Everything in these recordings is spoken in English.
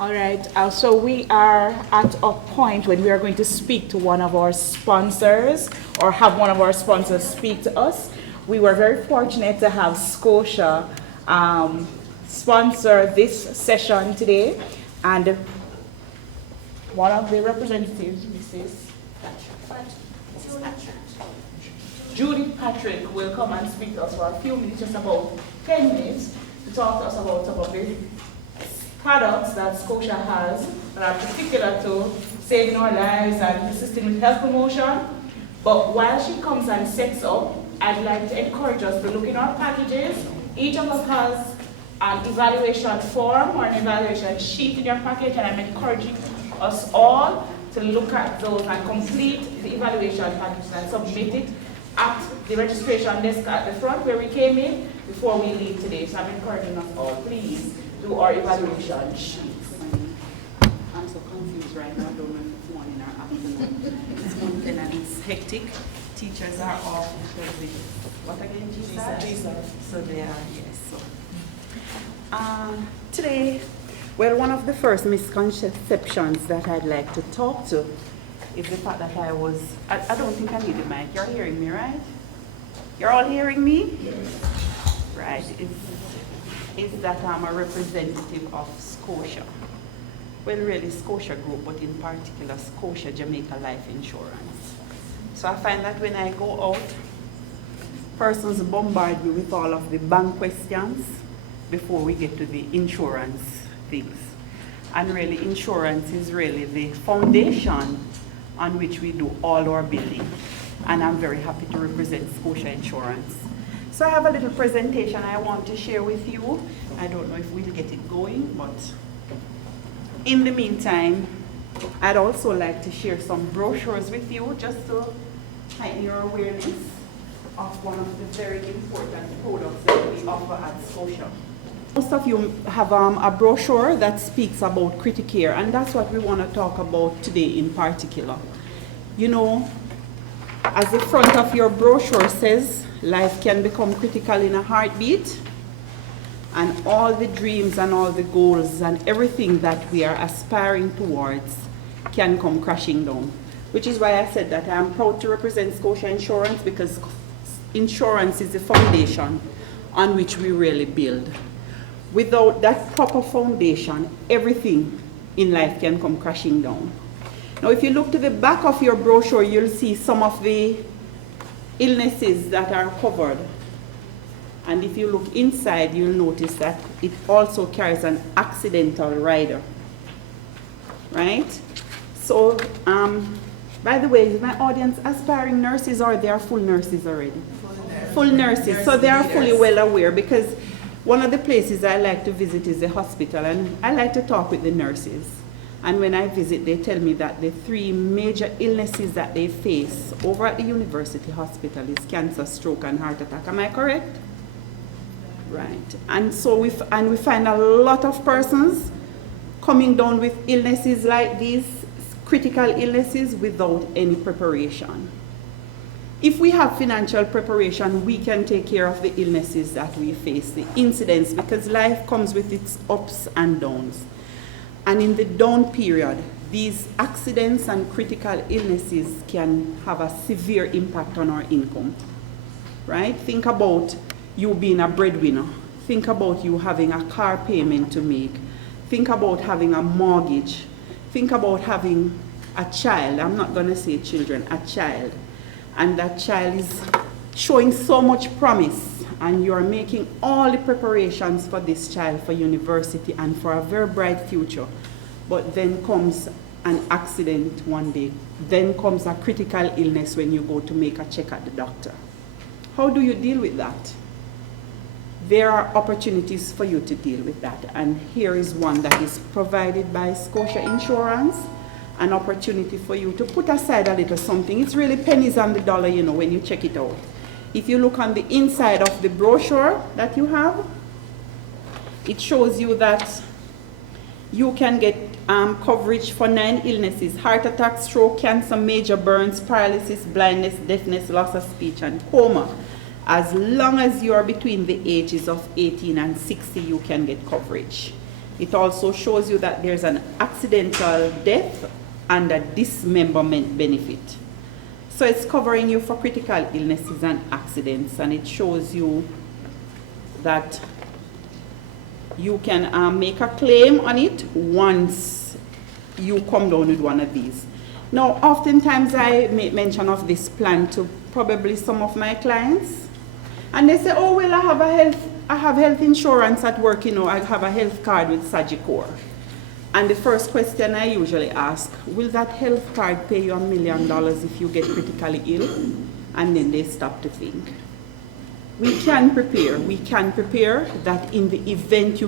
All right, so we are at a point when we are going to speak to one of our sponsors or have one of our sponsors speak to us. We were very fortunate to have Scotia sponsor this session today, and one of the representatives, Mrs. Judy Patrick, will come and speak to us for a few minutes, just about 10 minutes, to talk to us about some of the products that Scotia has that are particular to saving our lives and assisting with health promotion. But while she comes and sets up, I'd like to encourage us to look in our packages. Each of us has an evaluation form or an evaluation sheet in your package, and I'm encouraging us all to look at those and complete the evaluation package and submit it at the registration desk at the front where we came in before we leave today. So I'm encouraging us all, please do our evaluation sheets. I'm so confused right now. I don't know if it's morning or afternoon. It's mountain and it's hectic. Teachers are off because they, what again, Jesus? So they are, yes. So. Today, well, one of the first misconceptions that I'd like to talk to is the fact that I don't think I need a mic. You're hearing me, right? You're all hearing me? Yes. Right. Is that I'm a representative of Scotia. Well, really Scotia Group, but in particular Scotia Jamaica Life Insurance. So I find that when I go out, persons bombard me with all of the bank questions before we get to the insurance things. And really insurance is really the foundation on which we do all our billing. And I'm very happy to represent Scotia Insurance. So I have a little presentation I want to share with you. I don't know if we'll get it going, but in the meantime, I'd also like to share some brochures with you just to heighten your awareness of one of the very important products that we offer at Scotia. Most of you have a brochure that speaks about Criticare, and that's what we want to talk about today in particular. You know, as the front of your brochure says, life can become critical in a heartbeat, and all the dreams and all the goals and everything that we are aspiring towards can come crashing down. Which is why I said that I am proud to represent Scotia Insurance, because insurance is the foundation on which we really build. Without that proper foundation, everything in life can come crashing down. Now, if you look to the back of your brochure, you'll see some of the illnesses that are covered. And if you look inside, you'll notice that it also carries an accidental rider. Right? So, by the way, is my audience aspiring nurses, or they are full nurses already? Full nurses. So they are fully well aware, because one of the places I like to visit is the hospital, and I like to talk with the nurses. And when I visit, they tell me that the three major illnesses that they face over at the university hospital is cancer, stroke, and heart attack. Am I correct? Right. And so we find a lot of persons coming down with illnesses like these, critical illnesses, without any preparation. If we have financial preparation, we can take care of the illnesses that we face, the incidents, because life comes with its ups and downs. And in the down period, these accidents and critical illnesses can have a severe impact on our income, right? Think about you being a breadwinner. Think about you having a car payment to make. Think about having a mortgage. Think about having a child. I'm not going to say children, a child. And that child is showing so much promise, and you're making all the preparations for this child for university and for a very bright future. But then comes an accident one day. Then comes a critical illness when you go to make a check at the doctor. How do you deal with that? There are opportunities for you to deal with that. And here is one that is provided by Scotia Insurance. An opportunity for you to put aside a little something. It's really pennies on the dollar, you know, when you check it out. If you look on the inside of the brochure that you have, it shows you that you can get coverage for 9 illnesses: heart attack, stroke, cancer, major burns, paralysis, blindness, deafness, loss of speech, and coma. As long as you are between the ages of 18 and 60, you can get coverage. It also shows you that there's an accidental death and a dismemberment benefit. So it's covering you for critical illnesses and accidents, and it shows you that you can make a claim on it once you come down with one of these. Now, oftentimes I make mention of this plan to probably some of my clients, and they say, oh, well, I have health insurance at work, you know, I have a health card with Sagicor. And the first question I usually ask, will that health card pay you $1 million if you get critically ill? And then they stop to think. We can prepare that in the event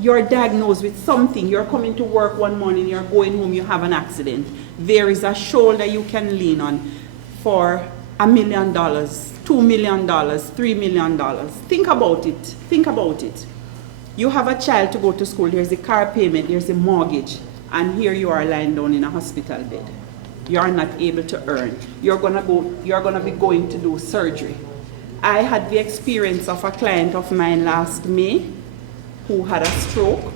you're diagnosed with something, you're coming to work one morning, you're going home, you have an accident. There is a shoulder you can lean on for $1 million, $2 million, $3 million. Think about it. You have a child to go to school, there's a car payment, there's a mortgage, and here you are lying down in a hospital bed. You are not able to earn. You're gonna be going to do surgery. I had the experience of a client of mine last May who had a stroke,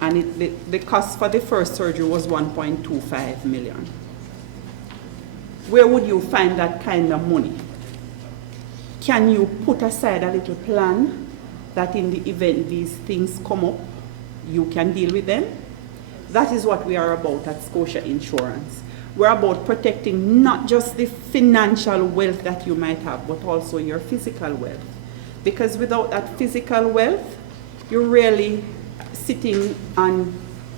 and the cost for the first surgery was $1.25 million. Where would you find that kind of money? Can you put aside a little plan that in the event these things come up, you can deal with them? That is what we are about at Scotia Insurance. We're about protecting not just the financial wealth that you might have, but also your physical wealth. Because without that physical wealth, you're really sitting on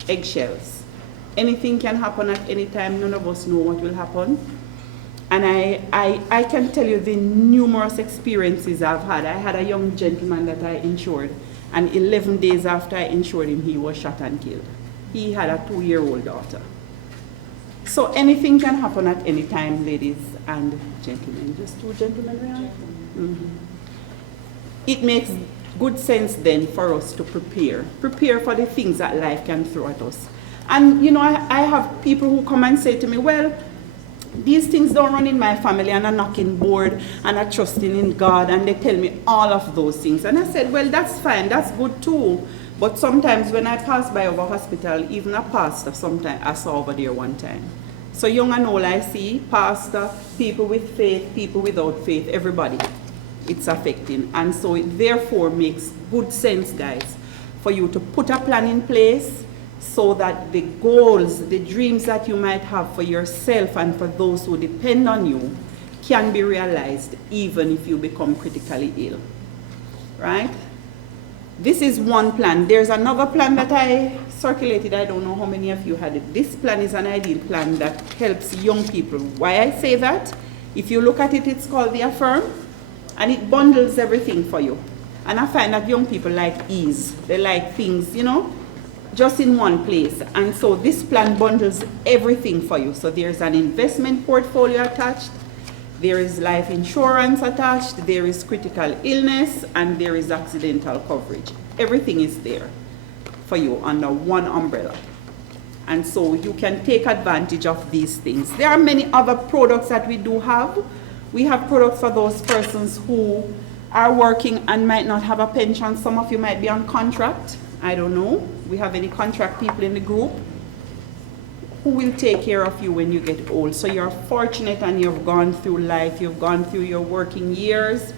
eggshells. Anything can happen at any time. None of us know what will happen. And I can tell you the numerous experiences I've had. I had a young gentleman that I insured, and 11 days after I insured him, he was shot and killed. He had a 2-year-old daughter. So anything can happen at any time, ladies and gentlemen. Just 2 gentlemen, right? Mm-hmm. It makes good sense then for us to prepare for the things that life can throw at us. And you know, I have people who come and say to me, well, these things don't run in my family, and I'm knocking board and I'm trusting in God, and they tell me all of those things. And I said, well, that's fine, that's good too. But sometimes when I pass by over hospital, even a pastor, sometimes I saw over there one time. So young and old I see, pastor, people with faith, people without faith, everybody, it's affecting. And so it therefore makes good sense, guys, for you to put a plan in place so that the goals, the dreams that you might have for yourself and for those who depend on you can be realized even if you become critically ill, right? This is one plan. There's another plan that I circulated. I don't know how many of you had it. This plan is an ideal plan that helps young people. Why I say that? If you look at it, it's called the Affirm, and it bundles everything for you. And I find that young people like ease. They like things, you know, just in one place. And so this plan bundles everything for you. So there's an investment portfolio attached, there is life insurance attached, there is critical illness, and there is accidental coverage. Everything is there for you under one umbrella. And so you can take advantage of these things. There are many other products that we do have. We have products for those persons who are working and might not have a pension. Some of you might be on contract. I don't know. We have any contract people in the group who will take care of you when you get old. So you're fortunate and you've gone through life, you've gone through your working years,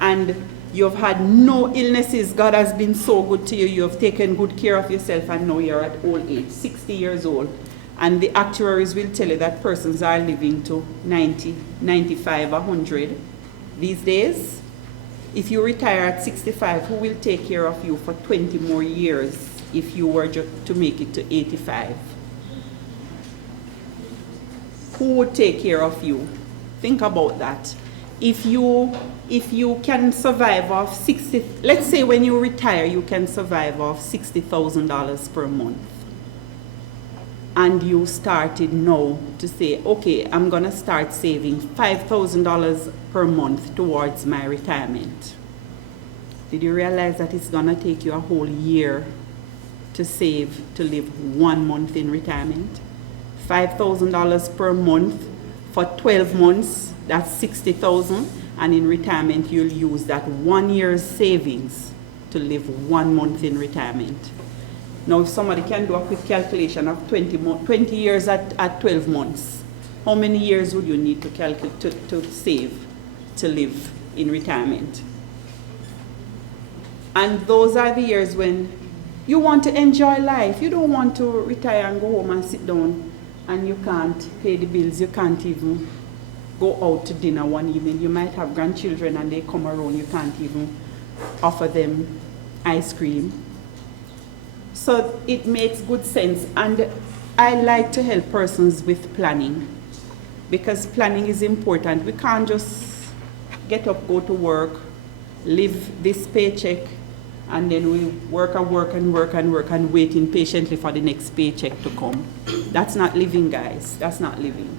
and you've had no illnesses. God has been so good to you. You've taken good care of yourself, and now you're at old age, 60 years old. And the actuaries will tell you that persons are living to 90, 95, 100 these days. If you retire at 65, who will take care of you for 20 more years if you were to make it to 85? Who would take care of you? Think about that. If you can survive off 60, let's say when you retire, you can survive off $60,000 per month. And you started now to say, okay, I'm gonna start saving $5,000 per month towards my retirement. Did you realize that it's gonna take you a whole year to save, to live 1 month in retirement? $5,000 per month for 12 months, that's $60,000, and in retirement you'll use that 1 year's savings to live 1 month in retirement. Now, if somebody can do a quick calculation of 20 years at 12 months, how many years would you need to calculate to save to live in retirement? And those are the years when you want to enjoy life. You don't want to retire and go home and sit down and you can't pay the bills. You can't even go out to dinner one evening. You might have grandchildren and they come around. You can't even offer them ice cream. So it makes good sense. And I like to help persons with planning because planning is important. We can't just get up, go to work, live this paycheck, and then we work and waiting patiently for the next paycheck to come. That's not living, guys. That's not living.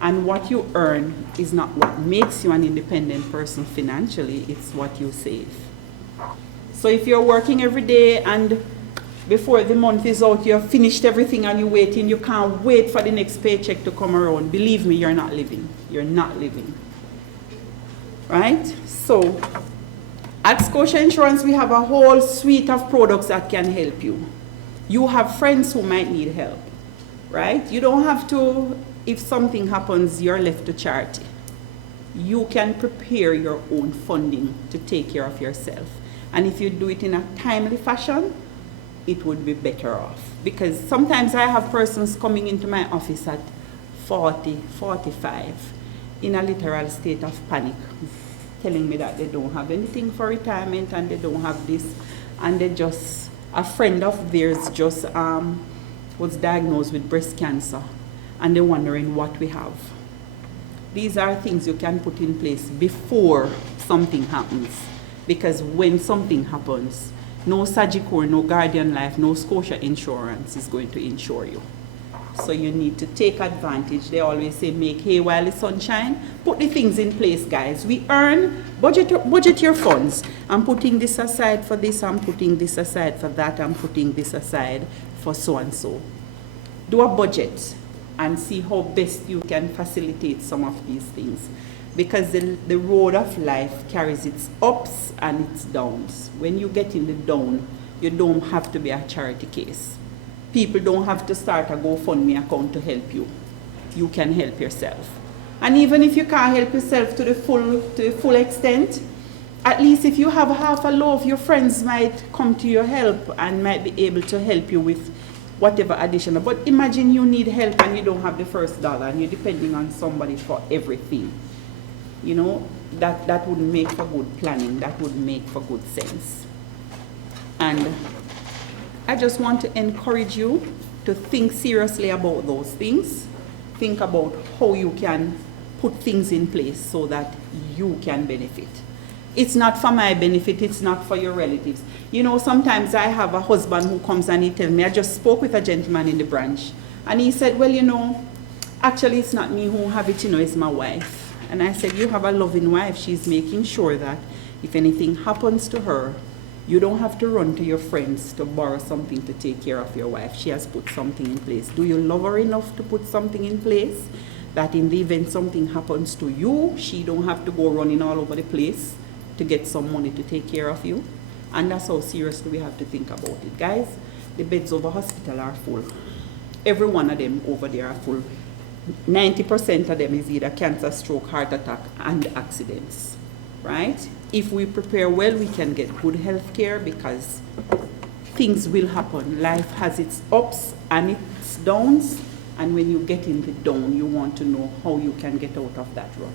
And what you earn is not what makes you an independent person financially, it's what you save. So if you're working every day and before the month is out, you've finished everything and you're waiting, you can't wait for the next paycheck to come around, believe me, you're not living. You're not living. Right? So, at Scotia Insurance, we have a whole suite of products that can help you. You have friends who might need help, right? You don't have to, if something happens, you're left to charity. You can prepare your own funding to take care of yourself. And if you do it in a timely fashion, it would be better off. Because sometimes I have persons coming into my office at 40, 45, in a literal state of panic, telling me that they don't have anything for retirement and they don't have this, and they just, a friend of theirs just was diagnosed with breast cancer and they're wondering what we have. These are things you can put in place before something happens, because when something happens, no Sagicor, no Guardian Life, no Scotia Insurance is going to insure you. So you need to take advantage. They always say, make hay while the sun shines. Put the things in place, guys. We earn, budget your funds. I'm putting this aside for this, I'm putting this aside for that, I'm putting this aside for so and so. Do a budget and see how best you can facilitate some of these things. Because the road of life carries its ups and its downs. When you get in the down, you don't have to be a charity case. People don't have to start a GoFundMe account to help you. You can help yourself. And even if you can't help yourself to the full extent, at least if you have half a loaf, your friends might come to your help and might be able to help you with whatever additional. But imagine you need help and you don't have the first dollar and you're depending on somebody for everything. You know, that would make for good planning. That would make for good sense. And I just want to encourage you to think seriously about those things. Think about how you can put things in place so that you can benefit. It's not for my benefit, it's not for your relatives. You know, sometimes I have a husband who comes and he tells me, I just spoke with a gentleman in the branch, and he said, well, you know, actually it's not me who have it, you know, it's my wife. And I said, you have a loving wife. She's making sure that if anything happens to her, you don't have to run to your friends to borrow something to take care of your wife. She has put something in place. Do you love her enough to put something in place that in the event something happens to you, she don't have to go running all over the place to get some money to take care of you? And that's how seriously we have to think about it. Guys, the beds over hospital are full. Every one of them over there are full. 90% of them is either cancer, stroke, heart attack, and accidents, right? If we prepare well, we can get good health care because things will happen. Life has its ups and its downs, and when you get in the down, you want to know how you can get out of that rut.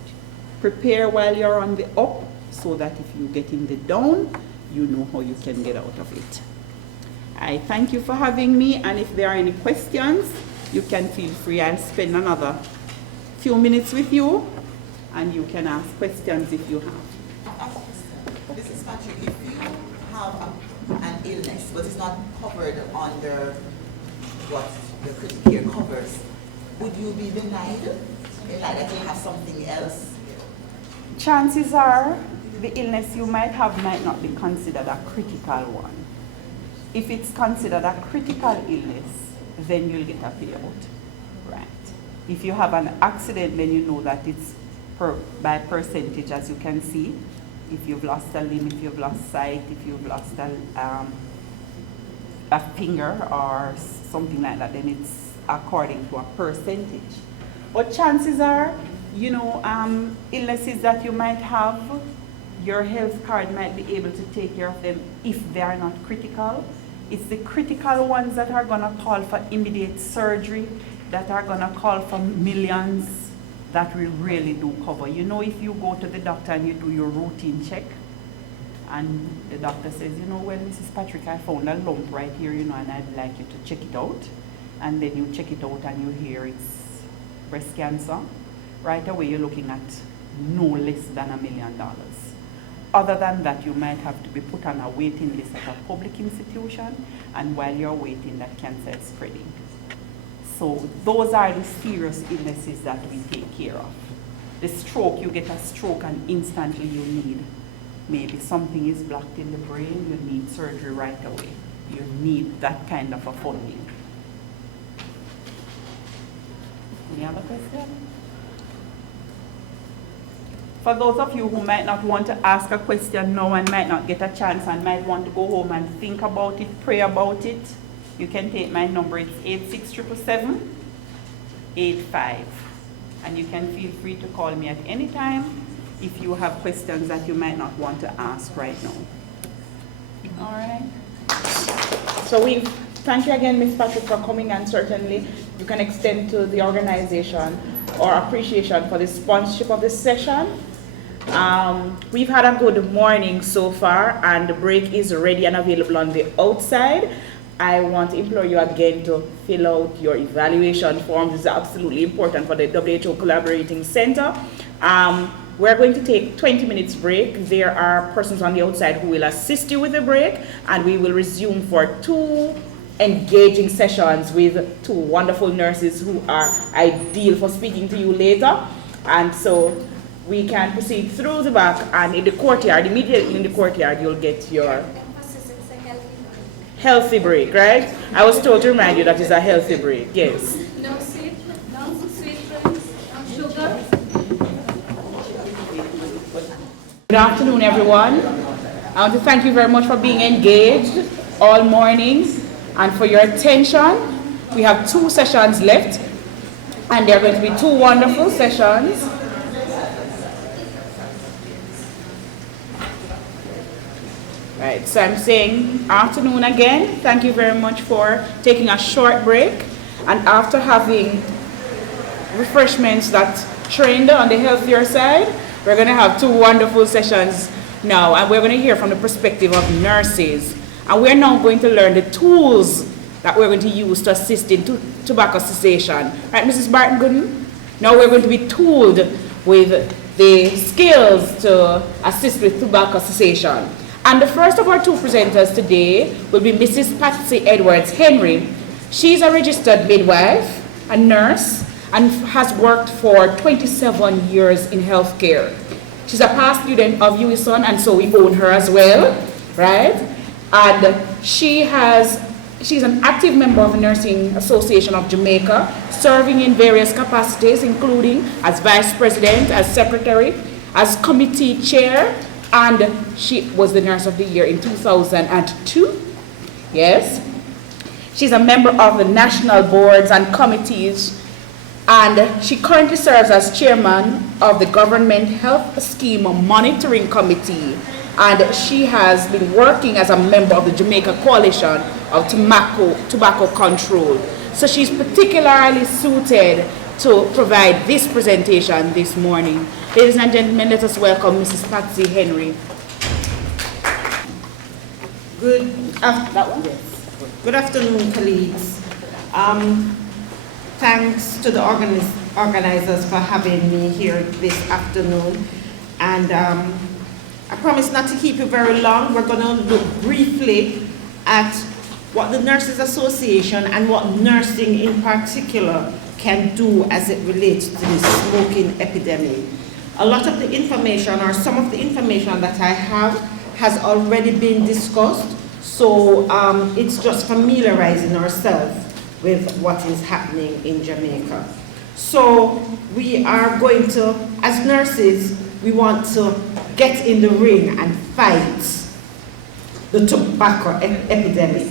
Prepare while you're on the up so that if you get in the down, you know how you can get out of it. I thank you for having me, and if there are any questions, you can feel free. I'll spend another few minutes with you and you can ask questions if you have. This is Patrick. If you have an illness but it's not covered under what the critical care covers, would you be denied? Like that you have something else? Chances are the illness you might have might not be considered a critical one. If it's considered a critical illness, then you'll get a payout, right? If you have an accident, then you know that it's by percentage, as you can see. if you've lost a limb, if you've lost sight, if you've lost a finger or something like that, then it's according to a percentage. But chances are, you know, illnesses that you might have, your health card might be able to take care of them if they are not critical. It's the critical ones that are going to call for immediate surgery, that are going to call for millions, that we really do cover. You know, if you go to the doctor and you do your routine check, and the doctor says, you know, well, Mrs. Patrick, I found a lump right here, you know, and I'd like you to check it out. And then you check it out and you hear it's breast cancer. Right away, you're looking at no less than $1 million. Other than that, you might have to be put on a waiting list at a public institution, and while you're waiting, that cancer is spreading. So those are the serious illnesses that we take care of. The stroke, you get a stroke and instantly you need, maybe something is blocked in the brain, you need surgery right away. You need that kind of a funding. Any other question? For those of you who might not want to ask a question now and might not get a chance and might want to go home and think about it, pray about it, you can take my number. It's 86777-85. And you can feel free to call me at any time if you have questions that you might not want to ask right now. All right. So we thank you again, Ms. Patrick, for coming, and certainly you can extend to the organization our appreciation for the sponsorship of this session. We've had a good morning so far, and the break is ready and available on the outside. I want to implore you again to fill out your evaluation forms. It's absolutely important for the WHO Collaborating Center. We're going to take 20 minutes break. There are persons on the outside who will assist you with the break, and we will resume for 2 engaging sessions with 2 wonderful nurses who are ideal for speaking to you later. And so we can proceed through the back, and in the courtyard, immediately in the courtyard, you'll get your healthy break, right? I was told to remind you that it's a healthy break, yes. No sweet drinks, no sugar. Good afternoon, everyone. I want to thank you very much for being engaged all morning and for your attention. We have 2 sessions left, and they're going to be 2 wonderful sessions. Right, so I'm saying afternoon again. Thank you very much for taking a short break. And after having refreshments that trend on the healthier side, we're going to have 2 wonderful sessions now. And we're going to hear from the perspective of nurses. And we're now going to learn the tools that we're going to use to assist in tobacco cessation. Right, Mrs. Barton-Gooden? Now we're going to be tooled with the skills to assist with tobacco cessation. And the first of our 2 presenters today will be Mrs. Patsy Edwards Henry. She's a registered midwife, a nurse, and has worked for 27 years in healthcare. She's a past student of UWITV, and so we own her as well, right? And she's an active member of the Nursing Association of Jamaica, serving in various capacities, including as vice president, as secretary, as committee chair, and she was the Nurse of the Year in 2002. Yes. She's a member of the national boards and committees, and she currently serves as chairman of the Government Health Scheme Monitoring Committee, and she has been working as a member of the Jamaica Coalition of Tobacco Control. So she's particularly suited to provide this presentation this morning. Ladies and gentlemen, let us welcome Mrs. Patsy Henry. Good afternoon, colleagues. Thanks to the organizers for having me here this afternoon. And I promise not to keep you very long. We're going to look briefly at what the Nurses Association and what nursing in particular can do as it relates to the smoking epidemic. A lot of the information, or some of the information that I have, has already been discussed, so it's just familiarizing ourselves with what is happening in Jamaica. So we are going to, as nurses, we want to get in the ring and fight the tobacco epidemic.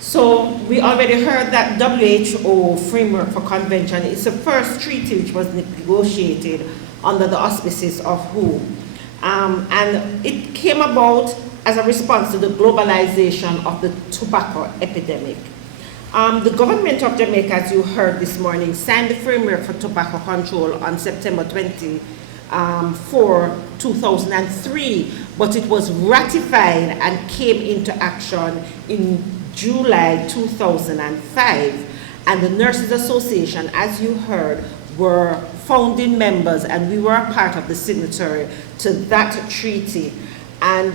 So we already heard that WHO Framework for Convention is the first treaty which was negotiated under the auspices of WHO. And it came about as a response to the globalization of the tobacco epidemic. The government of Jamaica, as you heard this morning, signed the Framework for Tobacco Control on September 24, 2003, but it was ratified and came into action in July 2005. And the Nurses Association, as you heard, were founding members, and we were a part of the signatory to that treaty. And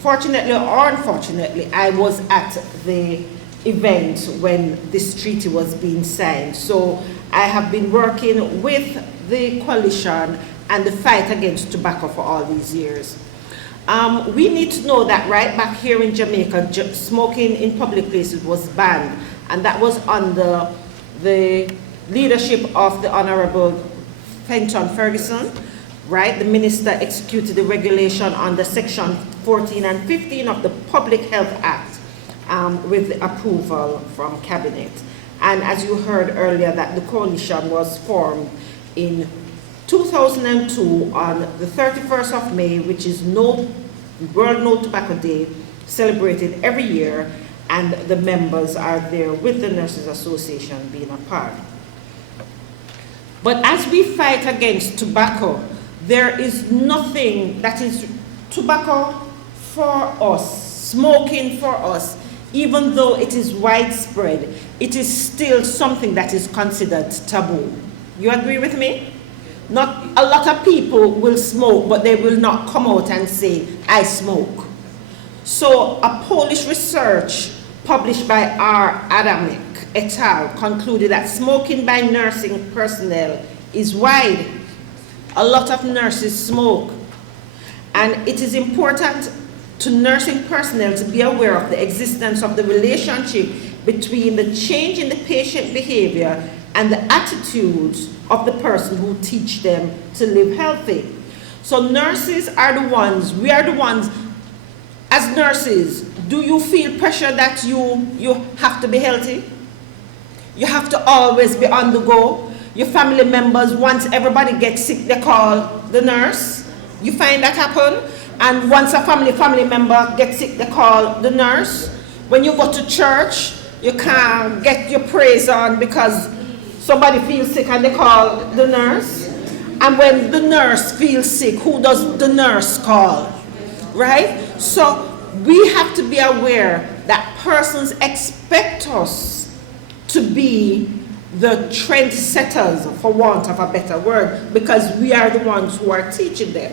fortunately or unfortunately, I was at the event when this treaty was being signed. So I have been working with the coalition and the fight against tobacco for all these years. We need to know that right back here in Jamaica, smoking in public places was banned, and that was under the leadership of the Honorable Fenton Ferguson, right? The minister executed the regulation under Section 14 and 15 of the Public Health Act with the approval from Cabinet. And as you heard earlier, that the coalition was formed in 2002 on the 31st of May, which is World No Tobacco Day, celebrated every year, and the members are there with the Nurses Association being a part. But as we fight against tobacco, there is nothing that is tobacco for us, smoking for us, even though it is widespread, it is still something that is considered taboo. You agree with me? Not a lot of people will smoke, but they will not come out and say, I smoke. So a Polish research published by R. Adamek et al. Concluded that smoking by nursing personnel is wide. A lot of nurses smoke. And it is important to nursing personnel to be aware of the existence of the relationship between the change in the patient behavior and the attitudes of the person who teach them to live healthy. So nurses are the ones, we are the ones, as nurses, do you feel pressure that you have to be healthy? You have to always be on the go. Your family members, once everybody gets sick, they call the nurse. You find that happen? And once a family member gets sick, they call the nurse. When you go to church, you can't get your praise on because somebody feels sick and they call the nurse. And when the nurse feels sick, who does the nurse call? Right? So we have to be aware that persons expect us to be the trendsetters, for want of a better word, because we are the ones who are teaching them.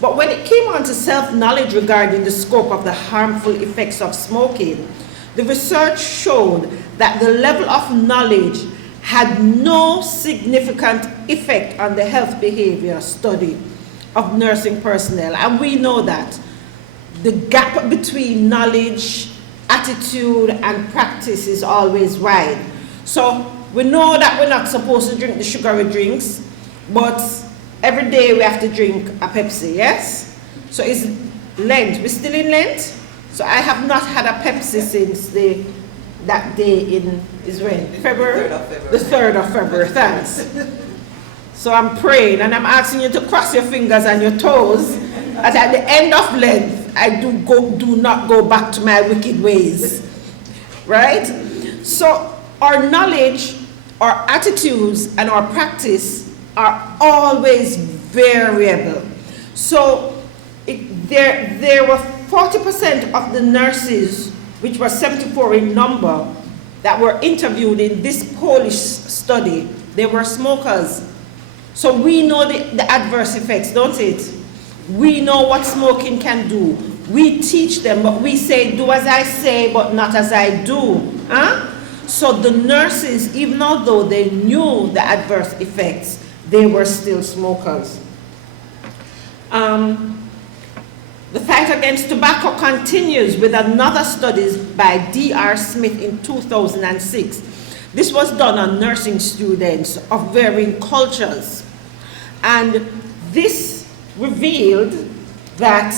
But when it came on to self-knowledge regarding the scope of the harmful effects of smoking, the research showed that the level of knowledge had no significant effect on the health behavior study of nursing personnel. And we know that the gap between knowledge, attitude, and practice is always wide. So we know that we're not supposed to drink the sugary drinks, but every day we have to drink a Pepsi, yes? So it's Lent. We're still in Lent? So I have not had a Pepsi since that day in, is when? February? The 3rd of February, thanks. So I'm praying and I'm asking you to cross your fingers and your toes that at the end of Lent, I do not go back to my wicked ways, right? So our knowledge, our attitudes, and our practice are always variable. So there were 40% of the nurses, which were 74 in number, that were interviewed in this Polish study. They were smokers. So we know the adverse effects, don't it? We know what smoking can do. We teach them, but we say, do as I say, but not as I do. Huh? So the nurses, even although they knew the adverse effects, they were still smokers. The fight against tobacco continues with another study by D.R. Smith in 2006. This was done on nursing students of varying cultures. And this revealed that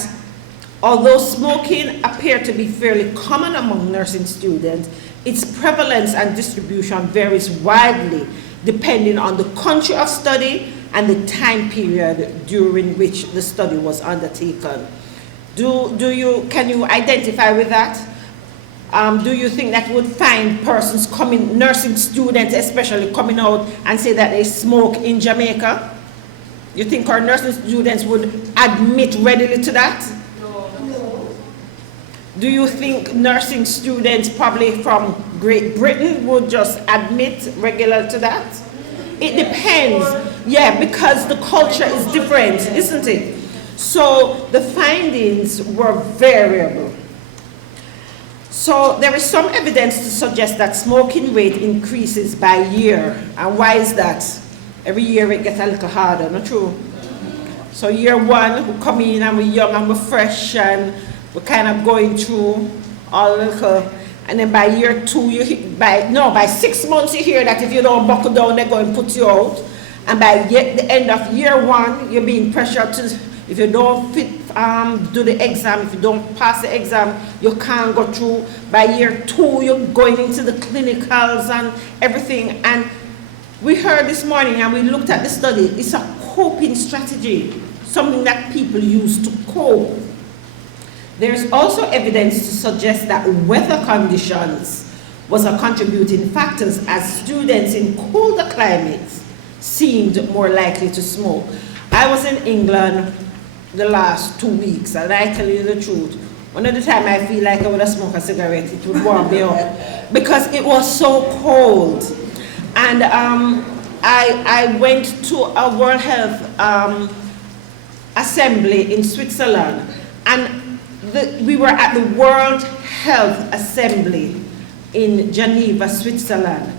although smoking appeared to be fairly common among nursing students, its prevalence and distribution varies widely depending on the country of study and the time period during which the study was undertaken. Can you identify with that? Do you think that would find persons coming, nursing students especially, coming out and say that they smoke in Jamaica? You think our nursing students would admit readily to that? No. Do you think nursing students probably from Great Britain would just admit regular to that? It depends. Yeah, because the culture is different, isn't it? So the findings were variable. So there is some evidence to suggest that smoking rate increases by year. And why is that? Every year it gets a little harder, not true? So year one, we come in and we're young and we're fresh and we're kind of going through all little, and then by year two, by 6 months you hear that if you don't buckle down, they're going to put you out. And by the end of year one, you're being pressured to, if you don't do the exam, if you don't pass the exam, you can't go through. By year two, you're going into the clinicals and everything. And we heard this morning and we looked at the study, it's a coping strategy, something that people use to cope. There's also evidence to suggest that weather conditions was a contributing factor as students in colder climates seemed more likely to smoke. I was in England the last 2 weeks, and I tell you the truth, one of the time I feel like I would have smoked a cigarette, it would warm me up because it was so cold. And I went to a World Health Assembly in Switzerland, and we were at the World Health Assembly in Geneva, Switzerland,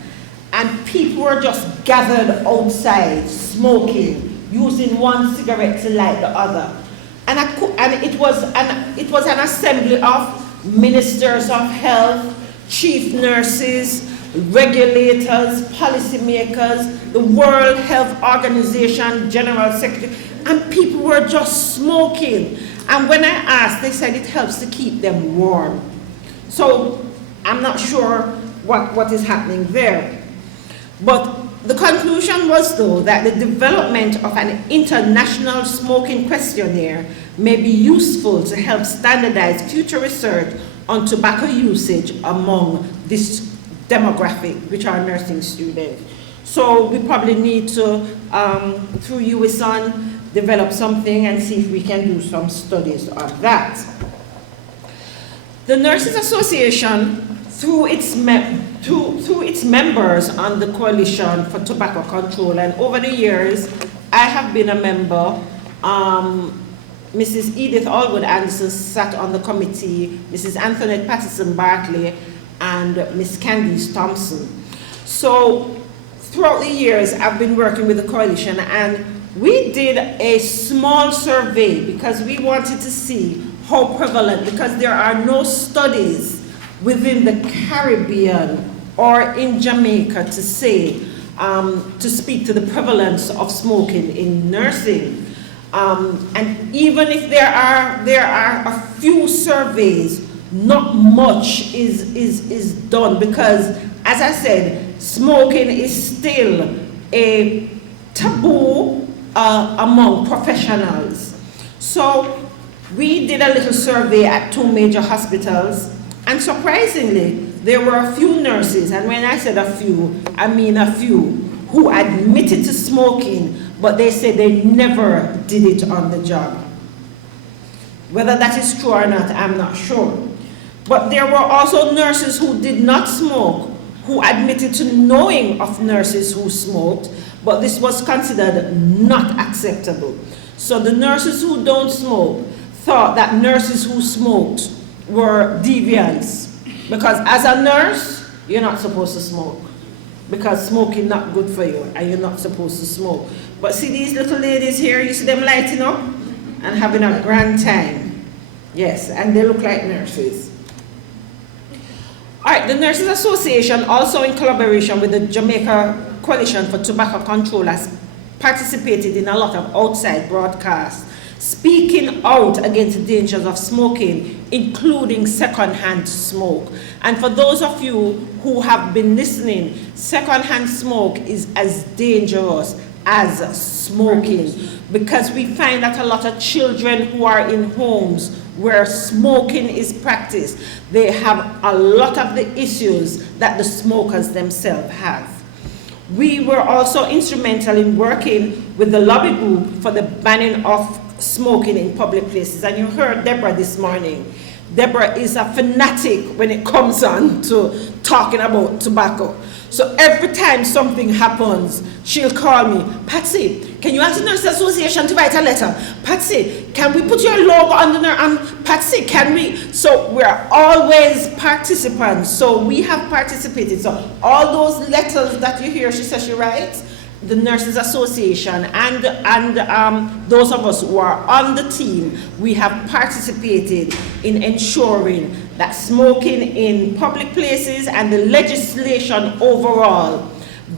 and people were just gathered outside smoking, using one cigarette to light the other. And it was an assembly of ministers of health, chief nurses, regulators, policymakers, the World Health Organization, General Secretary, and people were just smoking. And when I asked, they said it helps to keep them warm. So I'm not sure what is happening there. But the conclusion was, though, that the development of an international smoking questionnaire may be useful to help standardize future research on tobacco usage among this demographic, which are nursing students. So we probably need to, through UWISON, develop something and see if we can do some studies on that. The Nurses Association, through its members on the Coalition for Tobacco Control, and over the years, I have been a member. Mrs. Edith Allwood Anderson sat on the committee, Mrs. Antoinette Patterson Bartley, and Miss Candice Thompson. So throughout the years, I've been working with the Coalition, and we did a small survey because we wanted to see how prevalent, because there are no studies within the Caribbean or in Jamaica to say, to speak to the prevalence of smoking in nursing. And even if there are a few surveys, not much is done because, as I said, smoking is still a taboo among professionals. So we did a little survey at 2 major hospitals, and surprisingly, there were a few nurses, and when I said a few, I mean a few, who admitted to smoking, but they said they never did it on the job. Whether that is true or not, I'm not sure. But there were also nurses who did not smoke, who admitted to knowing of nurses who smoked, but this was considered not acceptable. So the nurses who don't smoke thought that nurses who smoked were deviants, because as a nurse, you're not supposed to smoke, because smoking not good for you, and you're not supposed to smoke. But see these little ladies here, you see them lighting up and having a grand time. Yes, and they look like nurses. All right, the Nurses Association, also in collaboration with the Jamaica Coalition for Tobacco Control, has participated in a lot of outside broadcasts. speaking out against the dangers of smoking, including secondhand smoke. And for those of you who have been listening, secondhand smoke is as dangerous as smoking, because we find that a lot of children who are in homes where smoking is practiced, they have a lot of the issues that the smokers themselves have. We were also instrumental in working with the lobby group for the banning of smoking in public places. And you heard Deborah this morning. Deborah is a fanatic when it comes on to talking about tobacco. So every time something happens, she'll call me, Patsy, can you ask the Nurses Association to write a letter? Patsy, can we put your logo on the nurse? Patsy, can we? So we're always participants. So we have participated. So all those letters that you hear, she says she writes, the Nurses Association and those of us who are on the team, we have participated in ensuring that smoking in public places and the legislation overall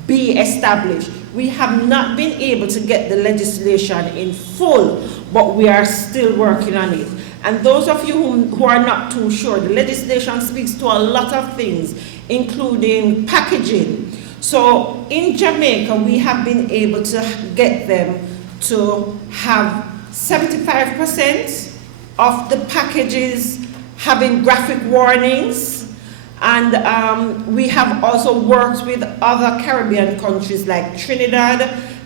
be established. We have not been able to get the legislation in full, but we are still working on it. And those of you who are not too sure, the legislation speaks to a lot of things, including packaging. So in Jamaica, we have been able to get them to have 75% of the packages having graphic warnings. And we have also worked with other Caribbean countries like Trinidad,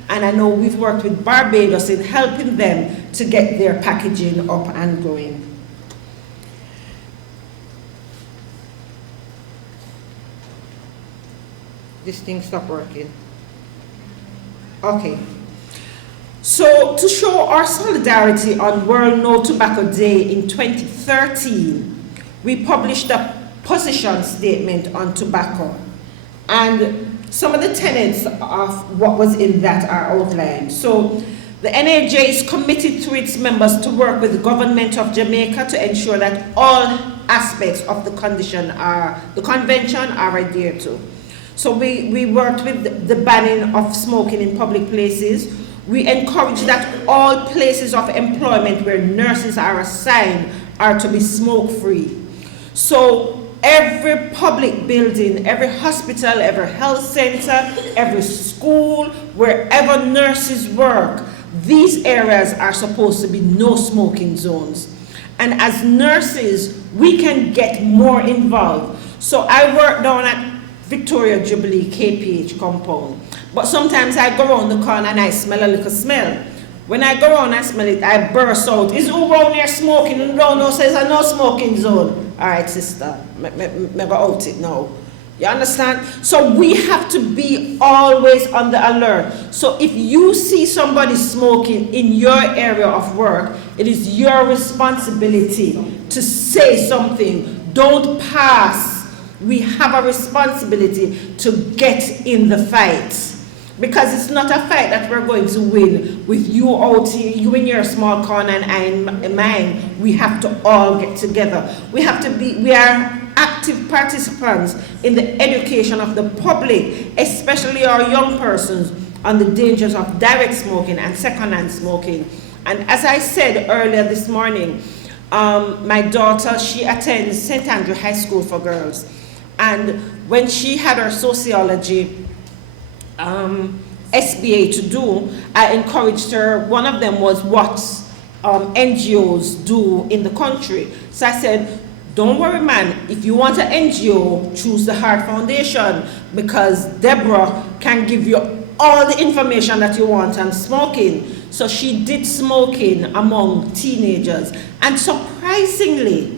and I know we've worked with Barbados in helping them to get their packaging up and going. This thing stopped working. Okay. So to show our solidarity on World No Tobacco Day in 2013, we published a position statement on tobacco. And some of the tenets of what was in that are outlined. So the NAJ is committed through its members to work with the government of Jamaica to ensure that all aspects of the convention are adhered to. So we worked with the banning of smoking in public places. We encourage that all places of employment where nurses are assigned are to be smoke-free. So every public building, every hospital, every health center, every school, wherever nurses work, these areas are supposed to be no smoking zones. And as nurses, we can get more involved. So I work down at Victoria Jubilee KPH compound. But sometimes I go around the corner and I smell a little smell. When I go around and smell it, I burst out. Is who around here smoking? And around now says a no smoking zone. All right, sister, me go out it now. You understand? So we have to be always on the alert. So if you see somebody smoking in your area of work, it is your responsibility to say something. Don't pass. We have a responsibility to get in the fight. Because it's not a fight that we're going to win with you out here, you in your small corner and I in mine. We have to all get together. We are active participants in the education of the public, especially our young persons, on the dangers of direct smoking and secondhand smoking. And as I said earlier this morning, my daughter, she attends St. Andrew High School for Girls. And when she had her sociology SBA to do, I encouraged her. One of them was what NGOs do in the country. So I said, don't worry, man, if you want an NGO, choose the Heart Foundation, because Deborah can give you all the information that you want on smoking. So she did smoking among teenagers, and surprisingly,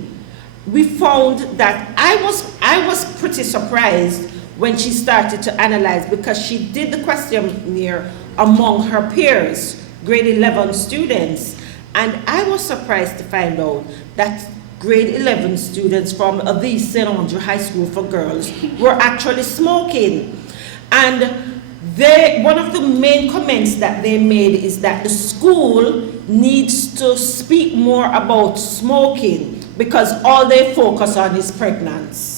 we found that I was pretty surprised when she started to analyze, because she did the questionnaire among her peers, grade 11 students, and I was surprised to find out that grade 11 students from the St. Andrew High School for Girls were actually smoking. And one of the main comments that they made is that the school needs to speak more about smoking, because all they focus on is pregnancy.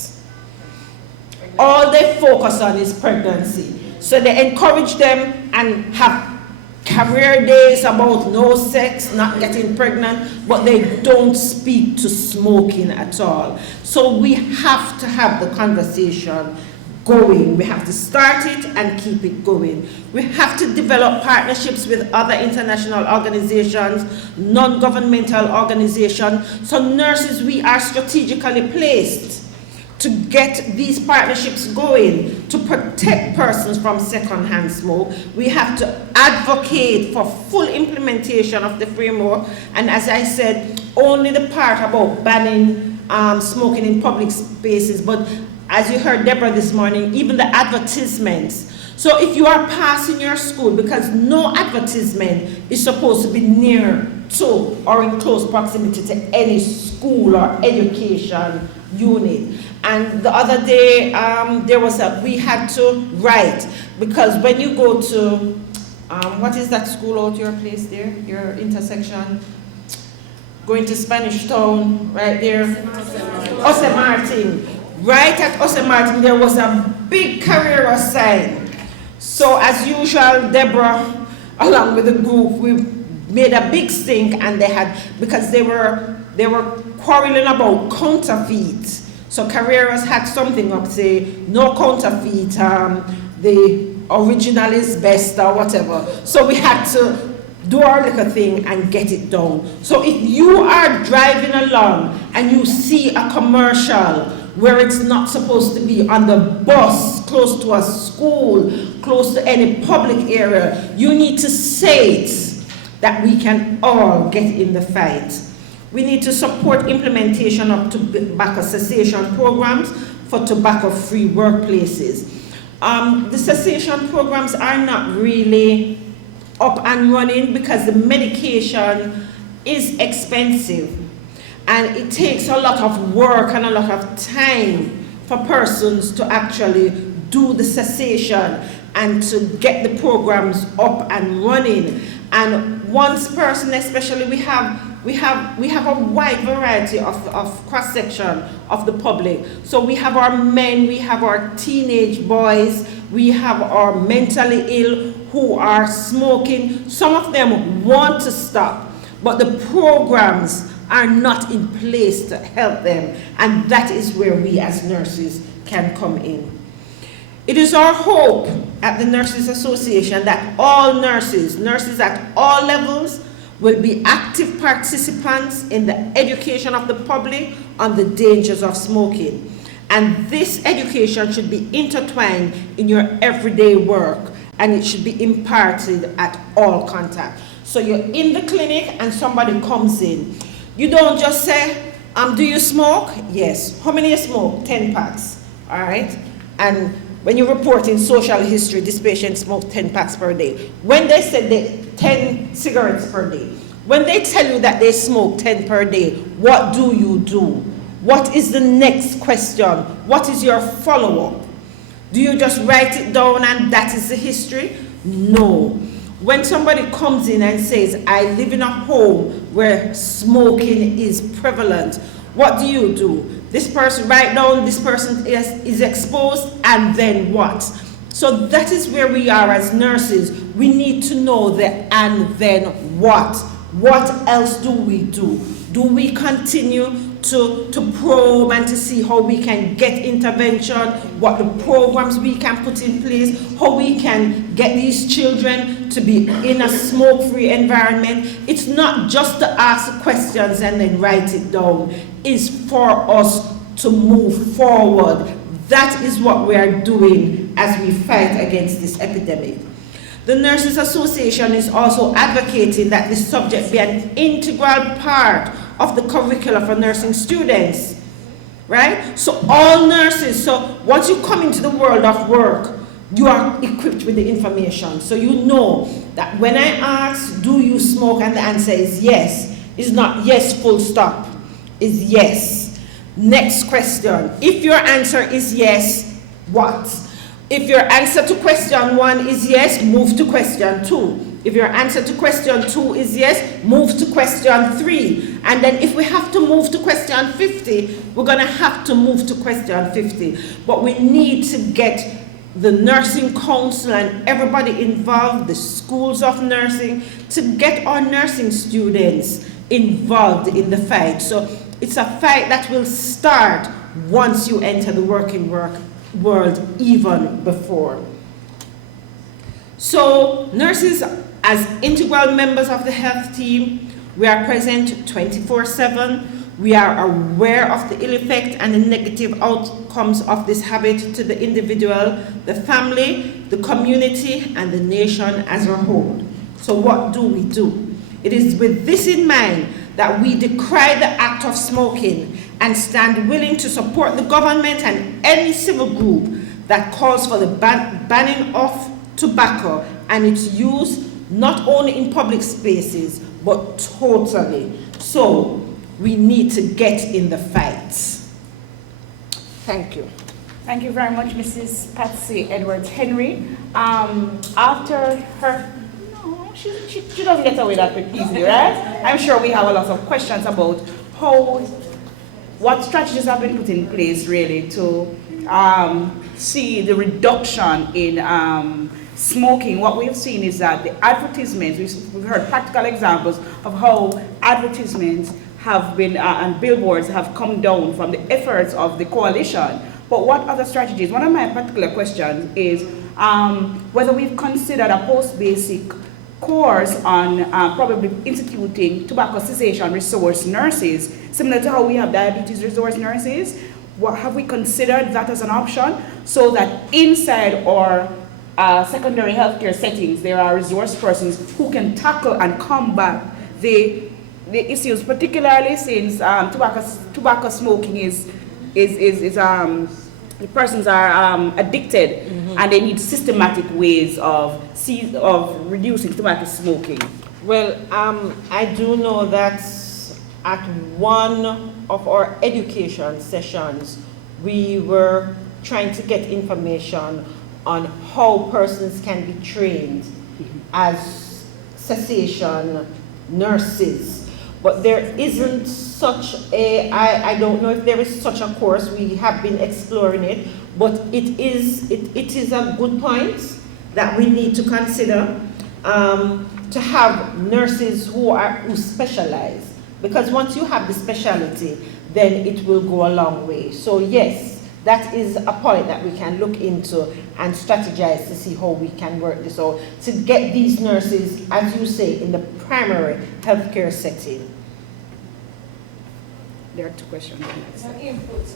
All they focus on is pregnancy. So they encourage them and have career day is about no sex, not getting pregnant, but they don't speak to smoking at all. So we have to have the conversation going. We have to start it and keep it going. We have to develop partnerships with other international organizations, non-governmental organizations. So nurses, we are strategically placed to get these partnerships going, to protect persons from secondhand smoke. We have to advocate for full implementation of the framework. And as I said, only the part about banning smoking in public spaces, but as you heard Deborah this morning, even the advertisements. So if you are passing your school, because no advertisement is supposed to be near to or in close proximity to any school or education unit. And the other day, we had to write, because when you go to, what is that school out your place there, your intersection? Going to Spanish Town, right there? Ose Martin. Right at Ose Martin, there was a big Carrera sign. So as usual, Deborah, along with the group, we made a big stink, and because they were quarreling about counterfeit. So Carreras had something up, say, no counterfeit, the original is best or whatever. So we had to do our little thing and get it done. So if you are driving along and you see a commercial where it's not supposed to be, on the bus, close to a school, close to any public area, you need to say it, that we can all get in the fight. We need to support implementation of tobacco cessation programs for tobacco-free workplaces. The cessation programs are not really up and running because the medication is expensive, and it takes a lot of work and a lot of time for persons to actually do the cessation and to get the programs up and running. And once person, especially, we have a wide variety of cross-section of the public. So we have our men, we have our teenage boys, we have our mentally ill who are smoking. Some of them want to stop, but the programs are not in place to help them. And that is where we as nurses can come in. It is our hope at the Nurses Association that all nurses at all levels, will be active participants in the education of the public on the dangers of smoking. And this education should be intertwined in your everyday work, and it should be imparted at all contact. So you're in the clinic and somebody comes in. You don't just say, do you smoke? Yes. How many you smoke? 10 packs, all right? And when you report in social history, this patient smoked 10 packs per day. When they said 10 cigarettes per day, when they tell you that they smoke 10 per day, what do you do? What is the next question? What is your follow-up? Do you just write it down and that is the history? No. When somebody comes in and says, I live in a home where smoking is prevalent, what do? This person, write down this person is exposed, and then what? So that is where we are as nurses. We need to know the and then what. What else do we do? Do we continue to probe and to see how we can get intervention, what the programs we can put in place, how we can get these children to be in a smoke-free environment? It's not just to ask questions and then write it down. It's for us to move forward. That is what we are doing as we fight against this epidemic. The Nurses Association is also advocating that this subject be an integral part of the curricula for nursing students, right? So all nurses, so once you come into the world of work, you are equipped with the information. So you know that when I ask, do you smoke? And the answer is yes. It's not yes, full stop. It's yes. Next question. If your answer is yes, what? If your answer to question 1 is yes, move to question 2. If your answer to question 2 is yes, move to question 3. And then if we have to move to question 50, we're going to have to move to question 50. But we need to get the nursing council and everybody involved, the schools of nursing, to get our nursing students involved in the fight. So it's a fight that will start once you enter the working world, even before. So nurses, as integral members of the health team, we are present 24/7. We are aware of the ill effect and the negative outcomes of this habit to the individual, the family, the community, and the nation as a whole. So what do we do? It is with this in mind that we decry the act of smoking and stand willing to support the government and any civil group that calls for the banning of tobacco and its use not only in public spaces but totally. So we need to get in the fight. Thank you. Thank you very much, Mrs. Patsy Edwards Henry. After her, no, she doesn't get away that quick easily, right? I'm sure we have a lot of questions about what strategies have been put in place really to see the reduction in smoking. What we've seen is that the advertisements, we've heard practical examples of how advertisements have been and billboards have come down from the efforts of the coalition. But what other strategies? One of my particular questions is whether we've considered a post-basic course on probably instituting tobacco cessation resource nurses, similar to how we have diabetes resource nurses. What, have we considered that as an option so that inside our secondary healthcare settings there are resource persons who can tackle and combat the issues, particularly since tobacco smoking is the persons are addicted, and they need systematic ways of reducing tobacco smoking. Well, I do know that at one of our education sessions, we were trying to get information on how persons can be trained as cessation nurses. But there isn't such I don't know if there is such a course. We have been exploring it, but it is a good point that we need to consider to have nurses who specialize, because once you have the specialty, then it will go a long way. So yes, that is a point that we can look into and strategize to see how we can work this out to get these nurses, as you say, in the primary healthcare setting. There are two questions. Some inputs.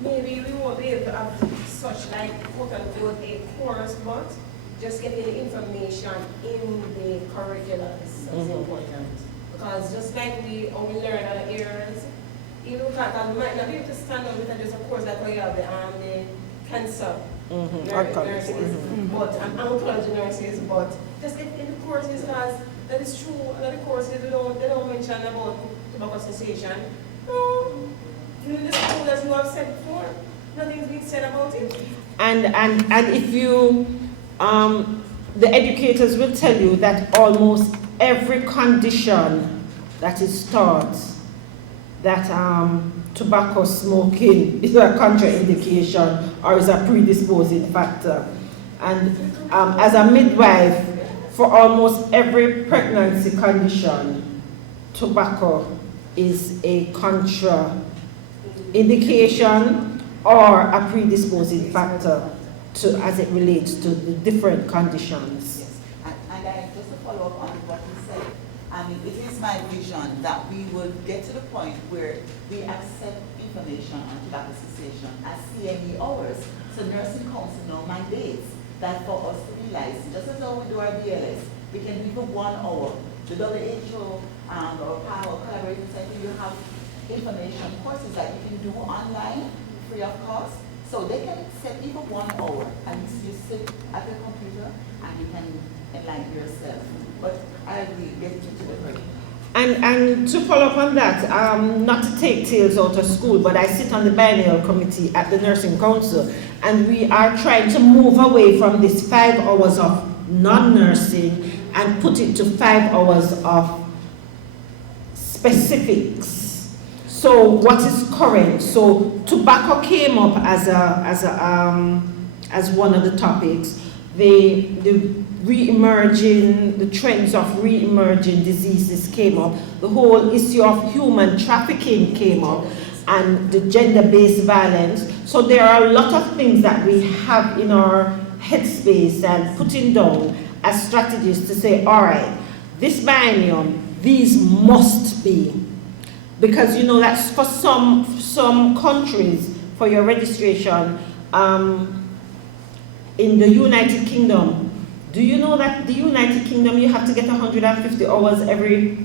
Maybe we won't be able to have such like quote unquote a course, but just getting the information in the curriculum is important. Because just like we learn other areas, even that might not be able to stand up with just a course like we have the cancer nurses, but oncology nurses, but just in the courses, because that is true. A lot of courses they don't mention about tobacco cessation. No, in the school, as you have said before, nothing's been said about it. And if you the educators will tell you that almost every condition that is taught that tobacco smoking is a contraindication or is a predisposing factor. And as a midwife, for almost every pregnancy condition, tobacco is a contraindication or a predisposing factor to, as it relates to the different conditions. Yes, and just to follow up on what you said, it is my vision that we will get to the point where we accept information on tobacco cessation as CME hours. So nursing council now mandates that for us to realize, just as how we do our BLS, we can do for 1 hour. The WHO or PAO collaborating center, you have information courses that you can do online free of cost. So they can set even 1 hour and you sit at the computer and you can enlighten yourself. But I agree, get into the break. And to follow up on that, not to take tales out of school, but I sit on the biennial committee at the Nursing Council, and we are trying to move away from this 5 hours of non-nursing and put it to 5 hours of specifics. So what is current? So tobacco came up as as one of the topics. The re-emerging, the trends of re-emerging diseases came up. The whole issue of human trafficking came up, and the gender-based violence. So there are a lot of things that we have in our headspace and putting down as strategies to say, all right, this biennium, these must be. Because you know that's for some countries, for your registration, in the United Kingdom, do you know that the United Kingdom, you have to get 150 hours every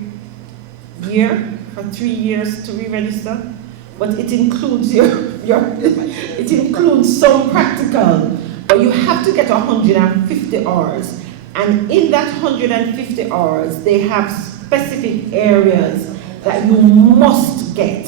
year for 3 years to re-register? But it includes it includes some practical, but you have to get 150 hours. And in that 150 hours, they have specific areas that you must get.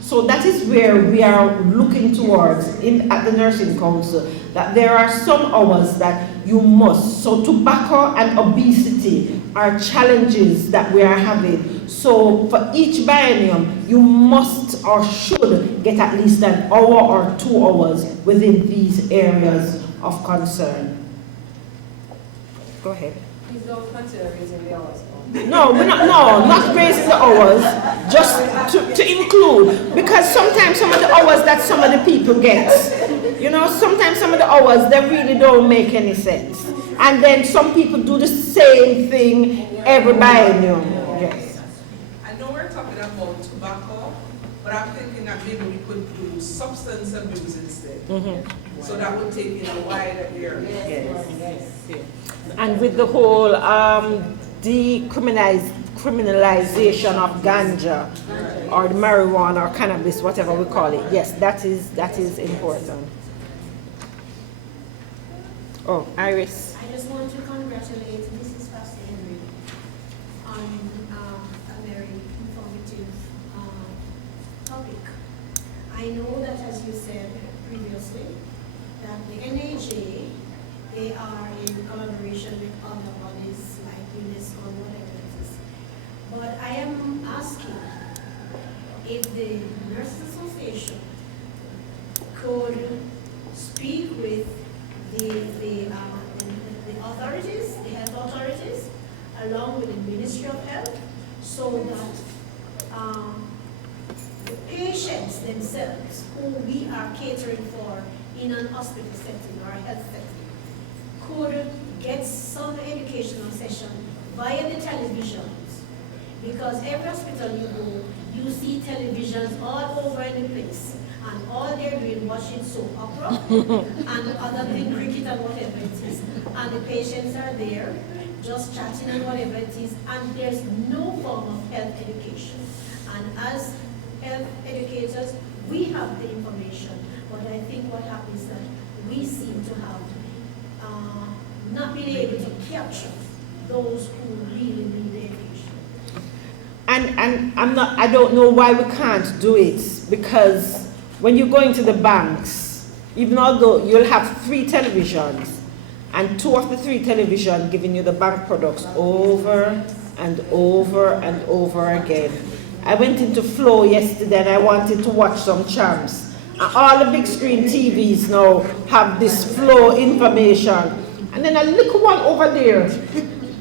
So that is where we are looking towards at the Nursing Council, that there are some hours that you must. So tobacco and obesity are challenges that we are having. So for each biennium, you must or should get at least an hour or 2 hours within these areas of concern. Go ahead. Please don't consider raising the hours. No, we're not raising the hours, just to include, because sometimes some of the hours that some of the people get, you know, sometimes some of the hours, they really don't make any sense. And then some people do the same thing every biennium. Yes. I know we're talking about tobacco, but I'm thinking that maybe we could do substance abuse instead. Mm-hmm. So that would take in a wider area. Yes. And with the whole decriminalization of ganja or marijuana or cannabis, whatever we call it, yes, that is important. Oh, Iris. I just want to congratulate Mrs. Pastor Henry on a very informative topic. I know that, as you said previously, that the NAJ, they are in collaboration with other bodies like UNESCO and whatever it is. But I am asking if the Nurses Association could speak with the authorities, the health authorities, along with the Ministry of Health, so that the patients themselves, who we are catering for in an hospital setting or a health setting, could get some educational session via the televisions. Because every hospital you go, you see televisions all over in the place. And all they're doing watching soap opera and other than cricket and whatever it is. And the patients are there just chatting and whatever it is. And there's no form of health education. And as health educators, we have the information. But I think what happens is that we seem to have not been able to capture those who really need the education. And I don't know why we can't do it, because when you go into the banks, even although you'll have 3 televisions, and 2 of the 3 televisions giving you the bank products over and over and over again. I went into Flow yesterday and I wanted to watch some champs. And all the big screen TVs now have this Flow information. And then a little one over there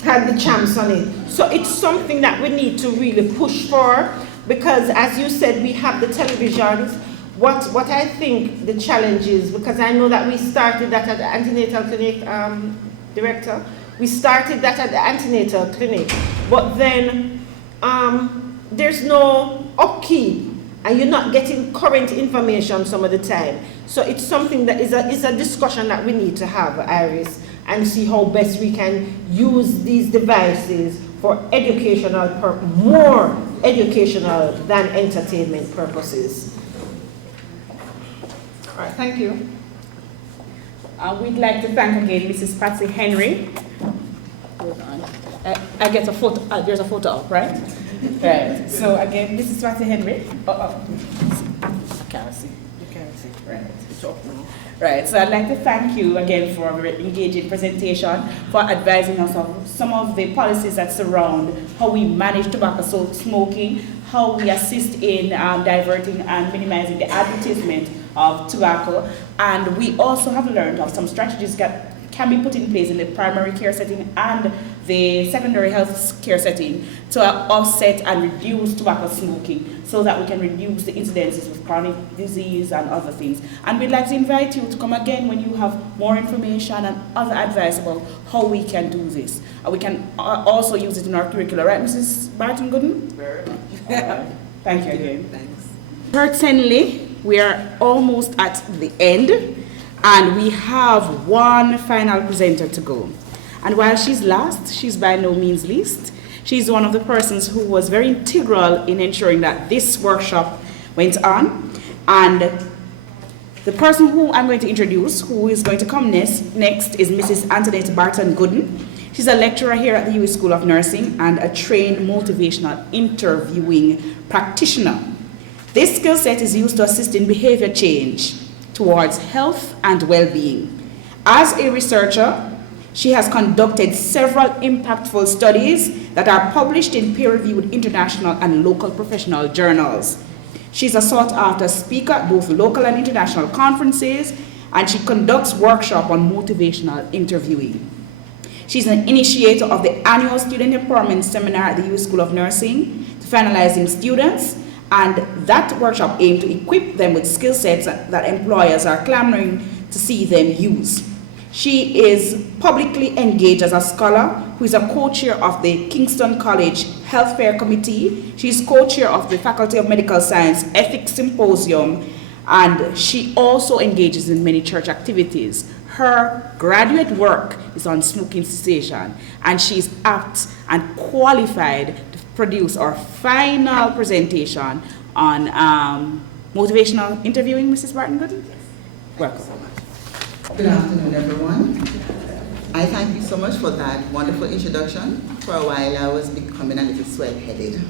had the champs on it. So it's something that we need to really push for, because as you said, we have the televisions. What I think the challenge is, because I know that we started that at the antenatal clinic, director, we started that at the antenatal clinic, but then there's no upkeep and you're not getting current information some of the time. So it's something that is a discussion that we need to have, Iris, and see how best we can use these devices for educational, more educational than entertainment purposes. All right, thank you. We'd like to thank again Mrs. Patsy Henry. Hold on. I get a photo. There's a photo up, right? Right. So again, Mrs. Patsy Henry. I can't see. You can't see. Right. It's up now. Right. So I'd like to thank you again for a engaging presentation, for advising us of some of the policies that surround how we manage tobacco smoking, how we assist in diverting and minimizing the advertisement of tobacco, and we also have learned of some strategies that can be put in place in the primary care setting and the secondary health care setting to offset and reduce tobacco smoking so that we can reduce the incidences of chronic disease and other things. And we'd like to invite you to come again when you have more information and other advice about how we can do this. We can also use it in our curricula, right, Mrs. Barton-Gooden? Very much. Thank you again. Thanks. Certainly, we are almost at the end, and we have one final presenter to go. And while she's last, she's by no means least. She's one of the persons who was very integral in ensuring that this workshop went on. And the person who I'm going to introduce, who is going to come next is Mrs. Antoinette Barton-Gooden. She's a lecturer here at the UWI School of Nursing and a trained motivational interviewing practitioner. This skill set is used to assist in behavior change towards health and well-being. As a researcher, she has conducted several impactful studies that are published in peer-reviewed international and local professional journals. She's a sought-after speaker at both local and international conferences, and she conducts workshops on motivational interviewing. She's an initiator of the annual Student Empowerment Seminar at the UWI School of Nursing to finalizing students, and that workshop aimed to equip them with skill sets that employers are clamoring to see them use. She is publicly engaged as a scholar who is a co-chair of the Kingston College Health Fair Committee. She's co-chair of the Faculty of Medical Science Ethics Symposium, and she also engages in many church activities. Her graduate work is on smoking cessation, and she's apt and qualified to produce our final presentation on motivational interviewing. Mrs. Barton-Gooden? Welcome. Good afternoon, everyone. I thank you so much for that wonderful introduction. For a while, I was becoming a little swell-headed.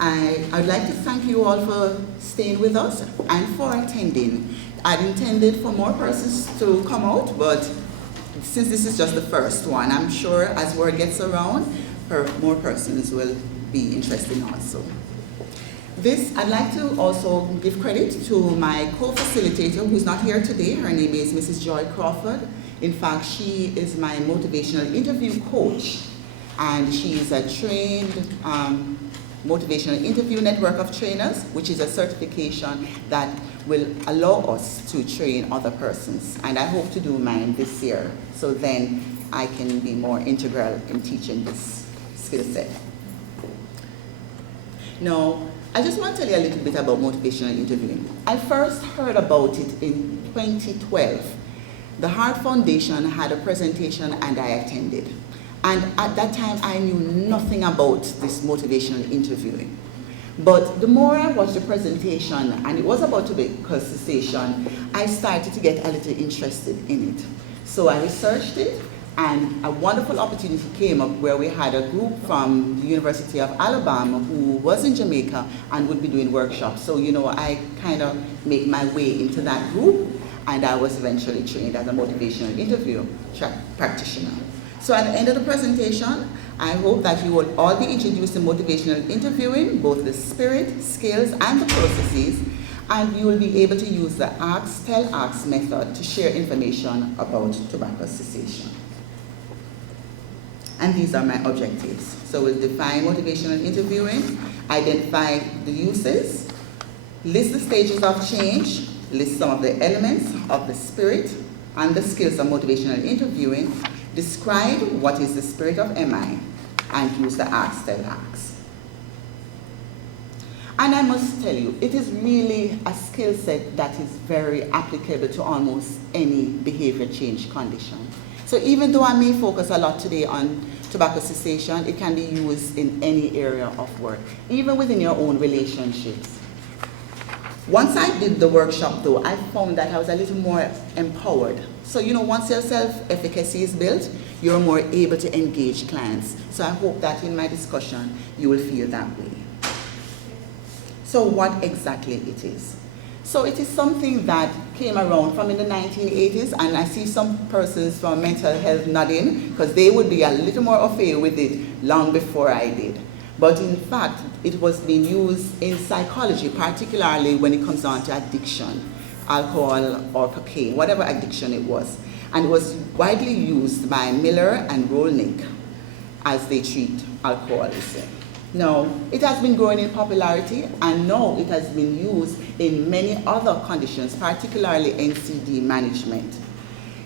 I'd like to thank you all for staying with us and for attending. I'd intended for more persons to come out, but since this is just the first one, I'm sure as word gets around, more persons will be interested also. I'd like to also give credit to my co-facilitator who's not here today. Her name is Mrs. Joy Crawford. In fact, she is my motivational interview coach, and she is a trained motivational interview network of trainers, which is a certification that will allow us to train other persons. And I hope to do mine this year, so then I can be more integral in teaching this skill set. Now, I just want to tell you a little bit about motivational interviewing. I first heard about it in 2012. The Heart Foundation had a presentation and I attended. And at that time, I knew nothing about this motivational interviewing. But the more I watched the presentation, and it was about tobacco cessation, I started to get a little interested in it. So I researched it, and a wonderful opportunity came up where we had a group from the University of Alabama who was in Jamaica and would be doing workshops. So, I kind of made my way into that group, and I was eventually trained as a motivational interview practitioner. So at the end of the presentation, I hope that you will all be introduced to motivational interviewing, both the spirit, skills, and the processes, and you will be able to use the ask, tell, ask method to share information about tobacco cessation. And these are my objectives. So we'll define motivational interviewing, identify the uses, list the stages of change, list some of the elements of the spirit and the skills of motivational interviewing, describe what is the spirit of MI, and use the ask, tell, ask. And I must tell you, it is really a skill set that is very applicable to almost any behavior change condition. So even though I may focus a lot today on tobacco cessation, it can be used in any area of work, even within your own relationships. Once I did the workshop though, I found that I was a little more empowered. So once your self-efficacy is built, you're more able to engage clients. So I hope that in my discussion, you will feel that way. So what exactly it is? So it is something that came around from in the 1980s, and I see some persons from mental health nodding, because they would be a little more au fait with it long before I did. But in fact, it was being used in psychology, particularly when it comes down to addiction, alcohol or cocaine, whatever addiction it was. And it was widely used by Miller and Rolnick as they treat alcoholism. Now, it has been growing in popularity, and now it has been used in many other conditions, particularly NCD management.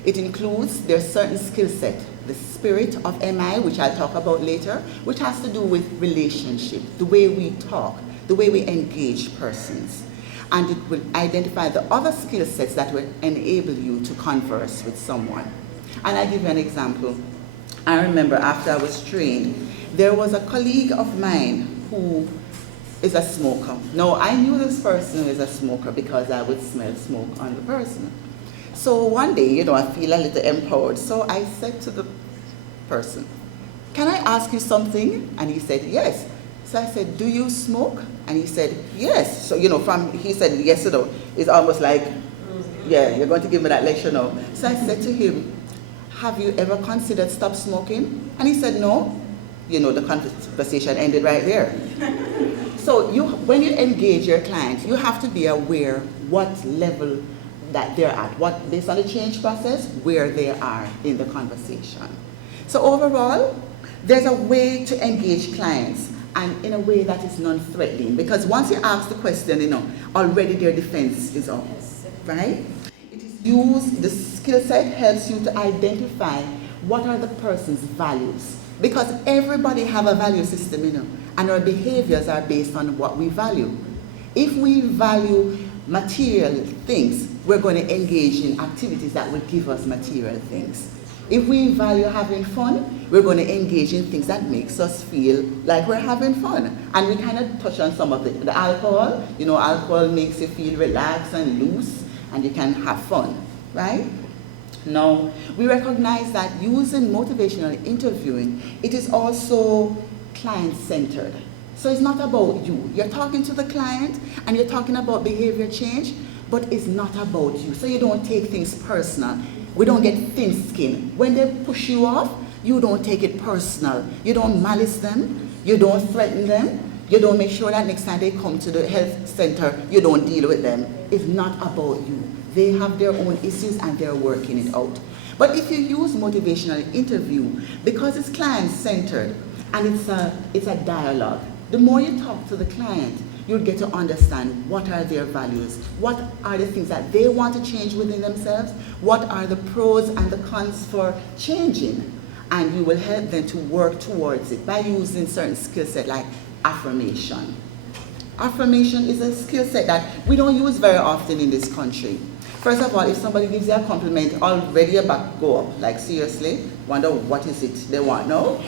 It includes their certain skill set, the spirit of MI, which I'll talk about later, which has to do with relationship, the way we talk, the way we engage persons. And it will identify the other skill sets that will enable you to converse with someone. And I'll give you an example. I remember after I was trained, there was a colleague of mine who is a smoker. Now, I knew this person was a smoker because I would smell smoke on the person. So one day, I feel a little empowered. So I said to the person, "Can I ask you something?" And he said, "Yes." So I said, "Do you smoke?" And he said, "Yes." So, he said yes, it's almost like, yeah, you're going to give me that lecture now. So I said to him, "Have you ever considered stop smoking?" And he said, "No." The conversation ended right there. So when you engage your client, you have to be aware what level that they're at, based on the change process, where they are in the conversation. So overall, there's a way to engage clients, and in a way that is non-threatening, because once you ask the question, already their defense is up, right? It is used, the skill set helps you to identify what are the person's values, because everybody have a value system, and our behaviors are based on what we value. If we value material things, we're going to engage in activities that will give us material things. If we value having fun, we're going to engage in things that makes us feel like we're having fun. And we kind of touch on some of the alcohol. Alcohol makes you feel relaxed and loose, and you can have fun, right? Now, we recognize that using motivational interviewing, it is also client-centered. So it's not about you. You're talking to the client, and you're talking about behavior change, but it's not about you. So you don't take things personal. We don't get thin skin. When they push you off, you don't take it personal. You don't malice them. You don't threaten them. You don't make sure that next time they come to the health center, you don't deal with them. It's not about you. They have their own issues and they're working it out. But if you use motivational interview, because it's client-centered and it's a dialogue, the more you talk to the client, you'll get to understand what are their values, what are the things that they want to change within themselves, what are the pros and the cons for changing, and you will help them to work towards it by using certain skill set like affirmation. Affirmation is a skill set that we don't use very often in this country. First of all, if somebody gives you a compliment, already your back go up, like seriously, wonder what is it they want, no?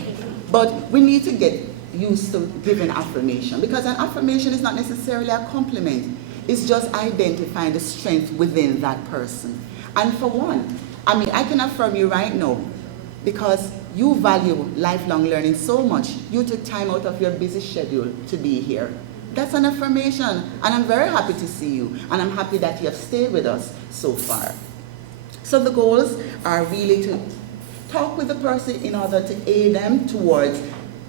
But we need to get used to giving affirmation, because an affirmation is not necessarily a compliment. It's just identifying the strength within that person. And for one, I can affirm you right now because you value lifelong learning so much. You took time out of your busy schedule to be here. That's an affirmation, and I'm very happy to see you, and I'm happy that you have stayed with us so far. So the goals are really to talk with the person in order to aid them towards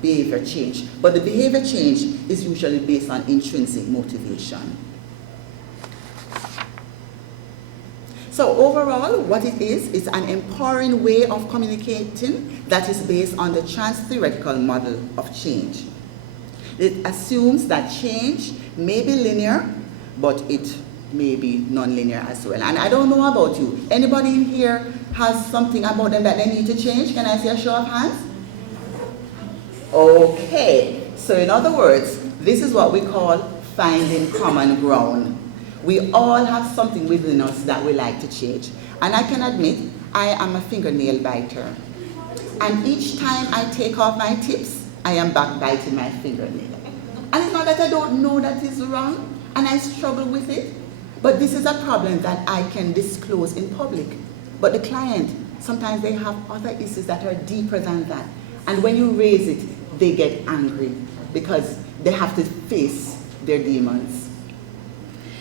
behavior change. But the behavior change is usually based on intrinsic motivation. So overall, what it is an empowering way of communicating that is based on the trans-theoretical model of change. It assumes that change may be linear, but it may be non-linear as well. And I don't know about you. Anybody in here has something about them that they need to change? Can I see a show of hands? Okay. So in other words, this is what we call finding common ground. We all have something within us that we like to change. And I can admit, I am a fingernail biter. And each time I take off my tips, I am back biting my fingernail. And it's not that I don't know that is wrong, and I struggle with it, but this is a problem that I can disclose in public. But the client, sometimes they have other issues that are deeper than that. And when you raise it, they get angry because they have to face their demons.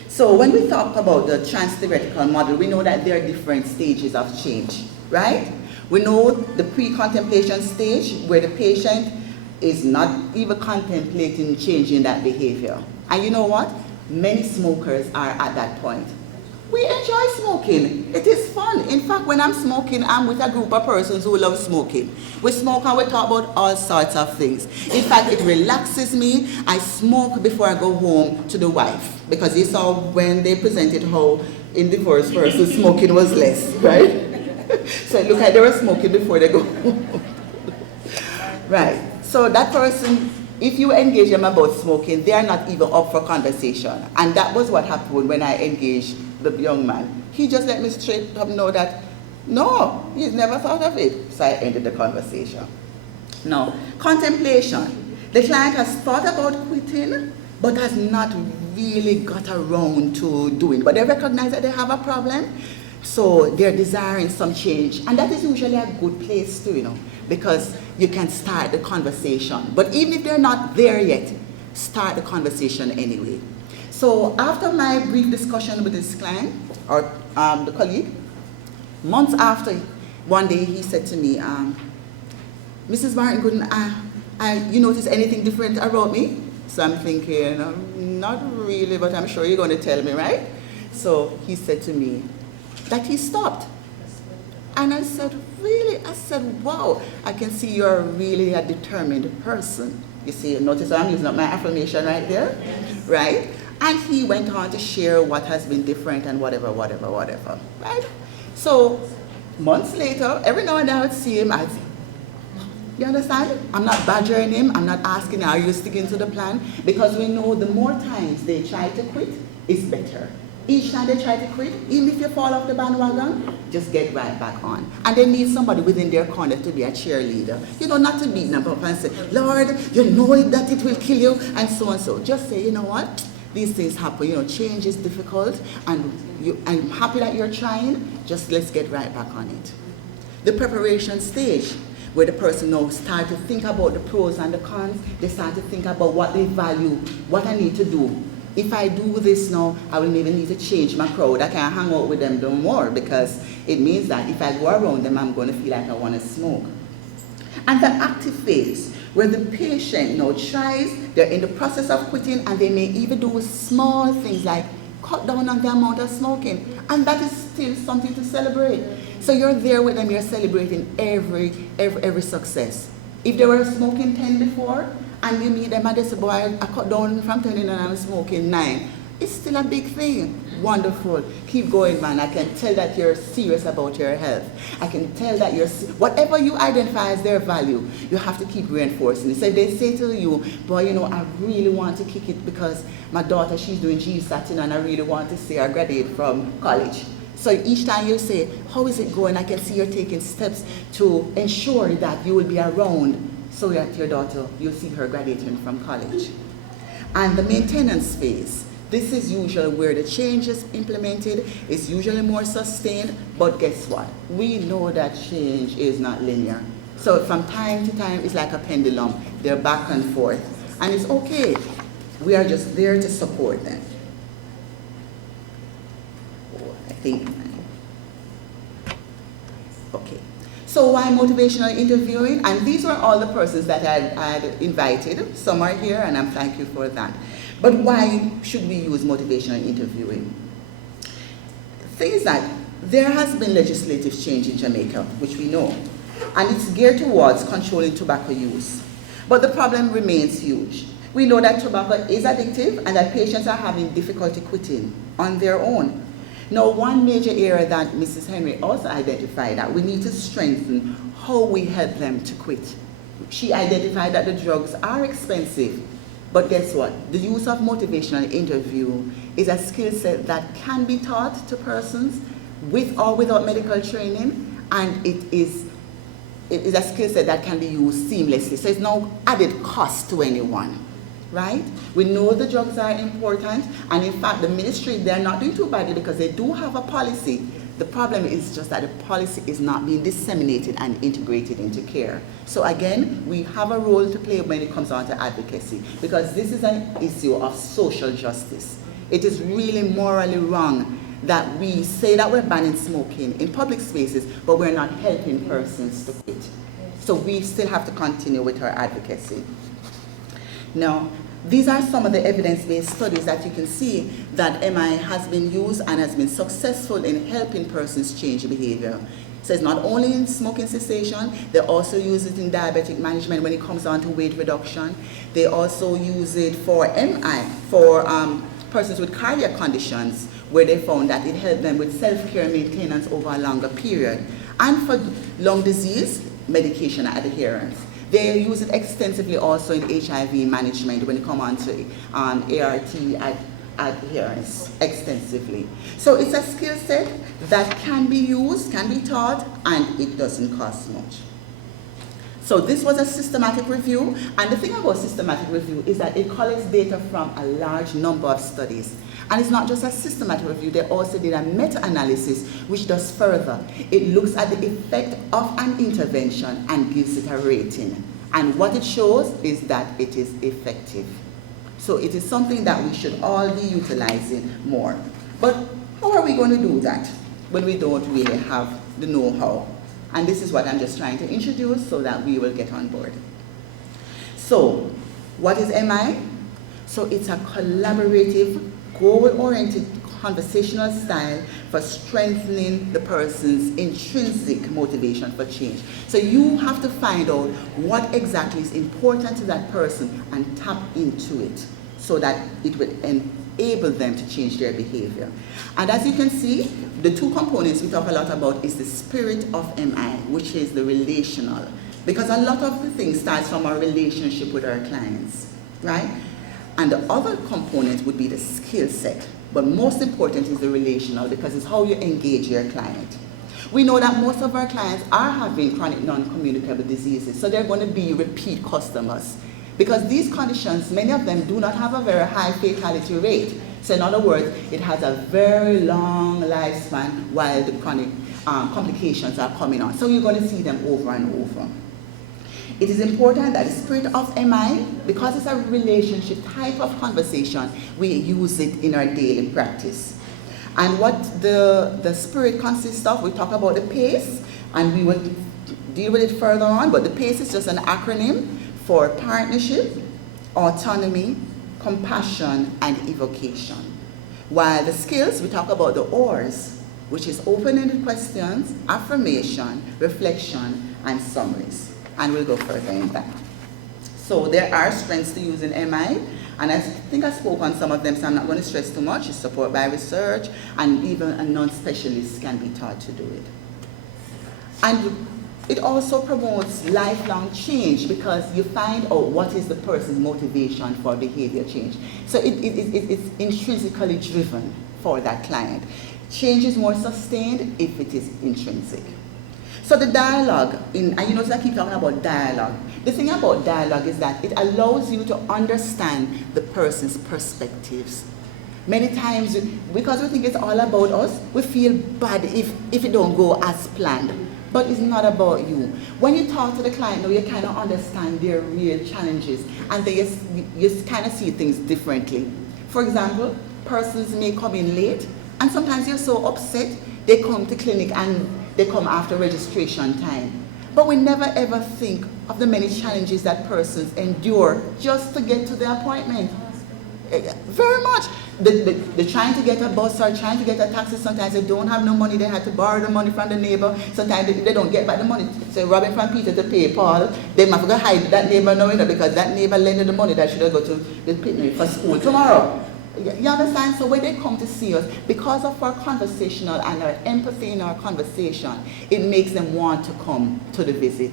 So when we talk about the trans-theoretical model, we know that there are different stages of change, right? We know the pre-contemplation stage, where the patient is not even contemplating changing that behavior. And you know what? Many smokers are at that point. We enjoy smoking. It is fun. In fact, when I'm smoking, I'm with a group of persons who love smoking. We smoke and we talk about all sorts of things. In fact, it relaxes me. I smoke before I go home to the wife, because you saw when they presented how in the first verse smoking was less, right? So it looked like they were smoking before they go home. Right. So that person, if you engage them about smoking, they are not even up for conversation. And that was what happened when I engaged the young man. He just let me straight up know that, no, he's never thought of it. So I ended the conversation. Now, contemplation. The client has thought about quitting, but has not really got around to doing. But they recognize that they have a problem, so they're desiring some change. And that is usually a good place to, because you can start the conversation. But even if they're not there yet, start the conversation anyway. So after my brief discussion with this client, or the colleague, months after, one day he said to me, Mrs. Martin Gooden, you notice anything different about me? So I'm thinking, not really, but I'm sure you're going to tell me, right? So he said to me that he stopped. And I said, really? I said, wow, I can see you're really a determined person. You see, notice I'm using up my affirmation right there, right? And he went on to share what has been different and whatever, right? So months later, every now and then I would see him, you understand? I'm not badgering him, I'm not asking, are you sticking to the plan? Because we know the more times they try to quit, it's better. Each time they try to quit, even if you fall off the bandwagon, just get right back on. And they need somebody within their corner to be a cheerleader. Not to beat them up and say, Lord, you know that it will kill you, and so and so. Just say, you know what? These things happen. Change is difficult, and I'm happy that you're trying. Just let's get right back on it. The preparation stage, where the person now start to think about the pros and the cons. They start to think about what they value, what I need to do. If I do this now, I will maybe need to change my crowd. I can't hang out with them no more, because it means that if I go around them, I'm going to feel like I want to smoke. And the active phase, where the patient now tries, they're in the process of quitting, and they may even do small things like cut down on the amount of smoking. And that is still something to celebrate. So you're there with them, you're celebrating every success. If they were smoking 10 before, and you meet them and they say, boy, I cut down from 10 and I'm smoking 9. It's still a big thing. Wonderful. Keep going, man. I can tell that you're serious about your health. I can tell that whatever you identify as their value, you have to keep reinforcing it. So if they say to you, boy, I really want to kick it because my daughter, she's doing GSAT, and I really want to see her graduate from college. So each time you say, how is it going? I can see you're taking steps to ensure that you will be around so that your daughter, you'll see her graduating from college. And the maintenance phase. This is usually where the change is implemented. It's usually more sustained, but guess what? We know that change is not linear. So from time to time, it's like a pendulum. They're back and forth. And it's okay. We are just there to support them. Okay. So why motivational interviewing? And these were all the persons that I had invited. Some are here, and I'm thank you for that. But why should we use motivational interviewing? The thing is that there has been legislative change in Jamaica, which we know, and it's geared towards controlling tobacco use. But the problem remains huge. We know that tobacco is addictive and that patients are having difficulty quitting on their own. Now, one major area that Mrs. Henry also identified that we need to strengthen how we help them to quit. She identified that the drugs are expensive, but guess what? The use of motivational interview is a skill set that can be taught to persons with or without medical training, and it is a skill set that can be used seamlessly. So it's no added cost to anyone. Right? We know the drugs are important, and in fact the ministry, they're not doing too badly because they do have a policy. The problem is just that the policy is not being disseminated and integrated into care. So again, we have a role to play when it comes on to advocacy, because this is an issue of social justice. It is really morally wrong that we say that we're banning smoking in public spaces, but we're not helping persons to quit. So we still have to continue with our advocacy. Now, these are some of the evidence-based studies that you can see that MI has been used and has been successful in helping persons change behavior. So it's not only in smoking cessation, they also use it in diabetic management when it comes down to weight reduction. They also use it for MI, for persons with cardiac conditions, where they found that it helped them with self-care maintenance over a longer period. And for lung disease, medication adherence. They use it extensively also in HIV management when it comes on to ART adherence extensively. So it's a skill set that can be used, can be taught, and it doesn't cost much. So this was a systematic review, and the thing about systematic review is that it collects data from a large number of studies. And it's not just a systematic review, they also did a meta-analysis which does further. It looks at the effect of an intervention and gives it a rating. And what it shows is that it is effective. So it is something that we should all be utilizing more. But how are we going to do that when we don't really have the know-how? And this is what I'm just trying to introduce so that we will get on board. So, what is MI? So it's a collaborative, goal-oriented conversational style for strengthening the person's intrinsic motivation for change. So you have to find out what exactly is important to that person and tap into it so that it will enable them to change their behavior. And as you can see, the two components we talk a lot about is the spirit of MI, which is the relational. Because a lot of the things starts from our relationship with our clients, right? And the other component would be the skill set. But most important is the relational, because it's how you engage your client. We know that most of our clients are having chronic non-communicable diseases, so they're going to be repeat customers. Because these conditions, many of them do not have a very high fatality rate. So in other words, it has a very long lifespan while the chronic complications are coming on. So you're going to see them over and over. It is important that the spirit of MI, because it's a relationship type of conversation, we use it in our daily practice. And what the spirit consists of, we talk about the PACE, and we will deal with it further on, but the PACE is just an acronym for partnership, autonomy, compassion, and evocation. While the skills, we talk about the ORs, which is open-ended questions, affirmation, reflection, and summaries. And we'll go further in that. So there are strengths to use in MI, and I think I spoke on some of them, so I'm not going to stress too much. It's supported by research, and even a non-specialist can be taught to do it. And it also promotes lifelong change, because you find out what is the person's motivation for behavior change. So it's intrinsically driven for that client. Change is more sustained if it is intrinsic. So the dialogue, and you notice I keep talking about dialogue. The thing about dialogue is that it allows you to understand the person's perspectives. Many times, because we think it's all about us, we feel bad if it don't go as planned. But it's not about you. When you talk to the client, now you kind of understand their real challenges, and you kind of see things differently. For example, persons may come in late, and sometimes you're so upset, they come to clinic and they come after registration time. But we never ever think of the many challenges that persons endure just to get to their appointment. Very much. They're trying to get a bus or trying to get a taxi. Sometimes they don't have no money. They have to borrow the money from the neighbor. Sometimes they don't get back the money. So robbing from Peter to pay Paul, they must go hide that neighbor now, because that neighbor lended the money that should have go to the picnic for school tomorrow. You understand? So when they come to see us, because of our conversational and our empathy in our conversation, it makes them want to come to the visit.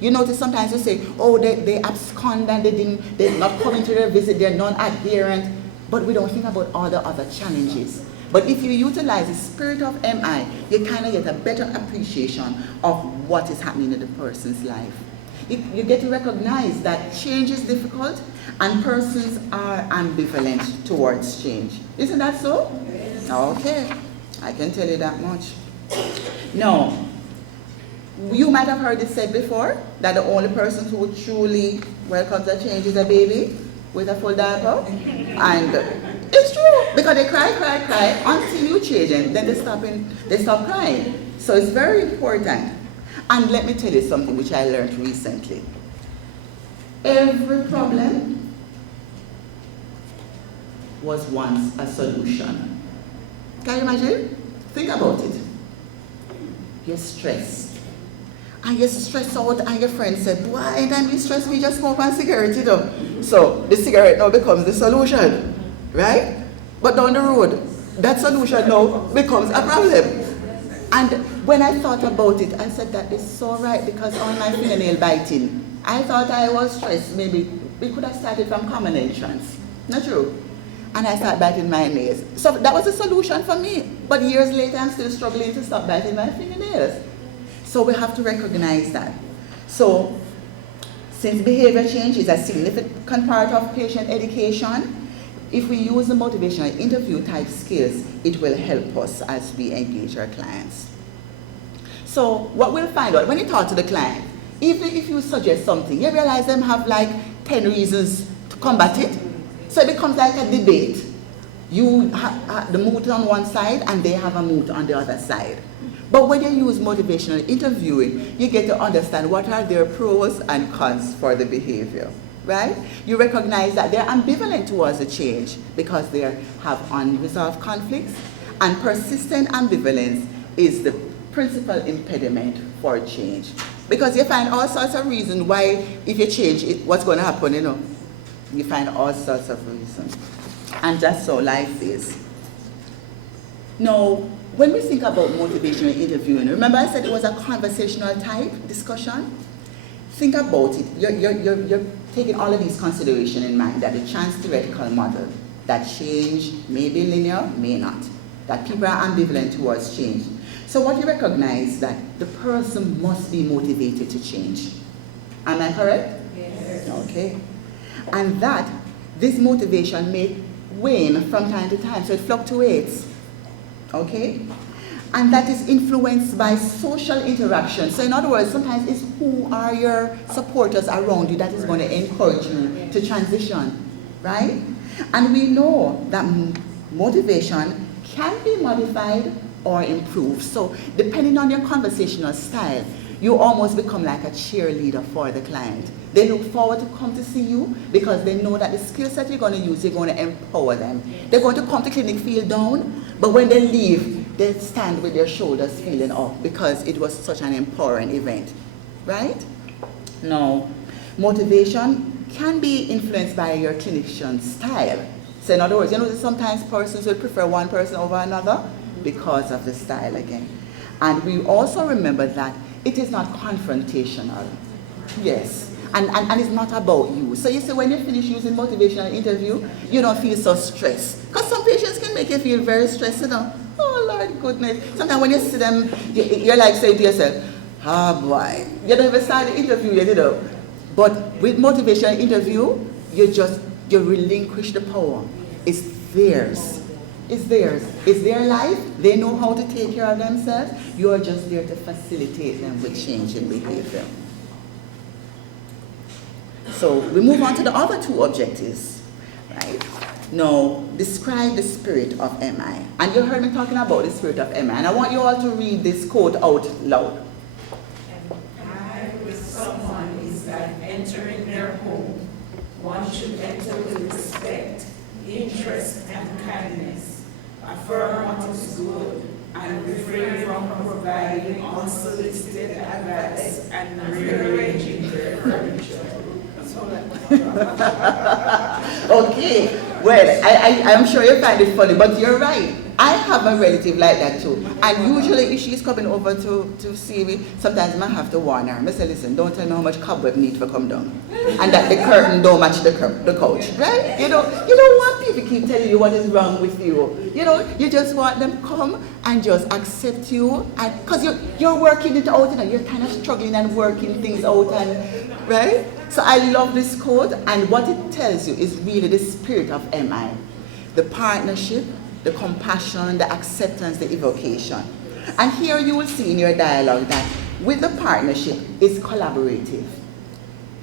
You notice sometimes you say, oh, they abscond and they're not coming to their visit, they're non-adherent, but we don't think about all the other challenges. But if you utilize the spirit of MI, you kind of get a better appreciation of what is happening in the person's life. You get to recognize that change is difficult and persons are ambivalent towards change. Isn't that so? Yes. Okay, I can tell you that much. Now, you might have heard it said before that the only person who truly welcomes a change is a baby with a full diaper. And it's true, because they cry until you change them, then they stop crying. So it's very important. And let me tell you something which I learned recently. Every problem was once a solution. Can you imagine? Think about it. You're stressed. And you're stressed out, and your friend said, why anytime you stress me, just smoke one cigarette, you know. So the cigarette now becomes the solution, right? But down the road, that solution now becomes a problem. And when I thought about it, I said that is so right, because on my fingernail biting, I thought I was stressed. Maybe we could have started from common entrance. Not true. And I started biting my nails. So that was a solution for me. But years later, I'm still struggling to stop biting my fingernails. So we have to recognize that. So since behavior change is a significant part of patient education, if we use the motivational interview type skills, it will help us as we engage our clients. So what we'll find out when you talk to the client, even if you suggest something, you realize them have like 10 reasons to combat it. So it becomes like a debate. You have the mood on one side and they have a mood on the other side. But when you use motivational interviewing, you get to understand what are their pros and cons for the behavior. Right? You recognize that they're ambivalent towards the change because they have unresolved conflicts, and persistent ambivalence is the principal impediment for change. Because you find all sorts of reasons why, if you change it, what's going to happen, you know. You find all sorts of reasons. And that's how life is. Now, when we think about motivational interviewing, remember I said it was a conversational type discussion? Think about it. You're taking all of these considerations in mind, that the chance theoretical model, that change may be linear, may not, that people are ambivalent towards change. So what you recognize that the person must be motivated to change. Am I correct? Yes. Okay. And that this motivation may wane from time to time, so it fluctuates. Okay? And that is influenced by social interaction. So in other words, sometimes it's who are your supporters around you that is going to encourage you to transition, right? And we know that motivation can be modified or improved. So depending on your conversational style, you almost become like a cheerleader for the client. They look forward to come to see you because they know that the skill set you're going to use, you're going to empower them. They're going to come to clinic feel down, but when they leave, they stand with their shoulders feeling up because it was such an empowering event, right? Now, motivation can be influenced by your clinician style. So in other words, you know, sometimes persons will prefer one person over another because of the style again. And we also remember that it is not confrontational. Yes. And it's not about you. So you see, when you finish using motivational interview, you don't feel so stressed. Because some patients can make you feel very stressed, you know. Oh, Lord goodness. Sometimes when you see them, you're like saying to yourself, oh boy, you don't even start the interview yet, you know. But with motivational interview, you relinquish the power. It's theirs. It's theirs. It's their life. They know how to take care of themselves. You are just there to facilitate them with change in behavior. So we move on to the other two objectives, right? Now, describe the spirit of MI. And you heard me talking about the spirit of MI. And I want you all to read this quote out loud. MI with someone is like entering their home. One should enter with respect, interest, and kindness. Affirm what is good and refrain from providing unsolicited advice and rearranging their furniture. Okay, well, I'm sure you find it funny, but you're right. I have a relative like that too. And usually if she's coming over to see me, sometimes I have to warn her. I say, listen, don't tell me how much cobweb need to come down. And that the curtain don't match the couch, right? You don't want people keep telling you what is wrong with you. You know, you just want them come and just accept you. And because you're working it out, you know, you're kind of struggling and working things out, and right? So I love this quote, and what it tells you is really the spirit of MI. The partnership, the compassion, the acceptance, the evocation. And here you will see in your dialogue that with the partnership, it's collaborative.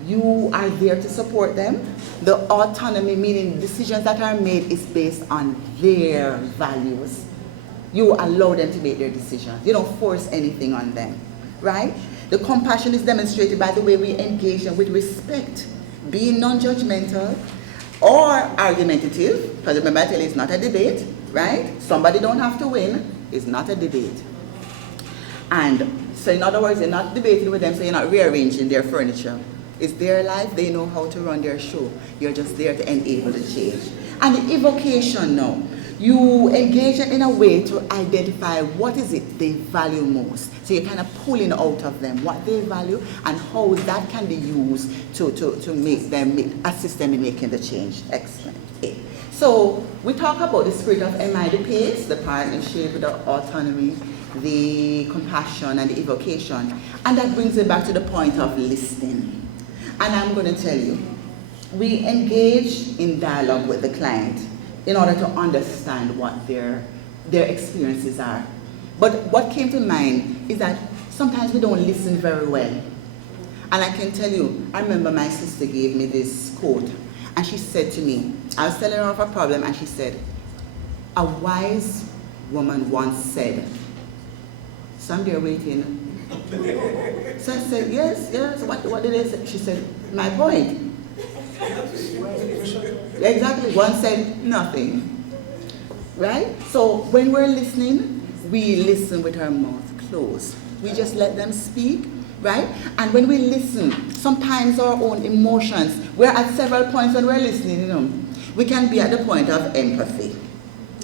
You are there to support them. The autonomy, meaning decisions that are made, is based on their values. You allow them to make their decisions. You don't force anything on them, right? The compassion is demonstrated by the way we engage them with respect, being non-judgmental or argumentative, because remember I tell you it's not a debate, right? Somebody don't have to win, it's not a debate. And so in other words, you're not debating with them, so you're not rearranging their furniture. It's their life, they know how to run their show. You're just there to enable the change. And the evocation now, you engage them in a way to identify what is it they value most. So you're kind of pulling out of them what they value and how that can be used to make them, assist them in making the change. Excellent. Okay. So we talk about the spirit of MI, the pace, the partnership, the autonomy, the compassion, and the evocation. And that brings it back to the point of listening. And I'm going to tell you, we engage in dialogue with the client in order to understand what their experiences are. But what came to mind is that sometimes we don't listen very well. And I can tell you, I remember my sister gave me this quote, and she said to me, I was telling her of a problem, and she said, a wise woman once said, so I'm there waiting. So I said, yes, what did I say? She said, my point. Exactly, one said nothing, right? So when we're listening, we listen with our mouth closed. We just let them speak, right? And when we listen, sometimes our own emotions, we're at several points when we're listening, you know, we can be at the point of empathy.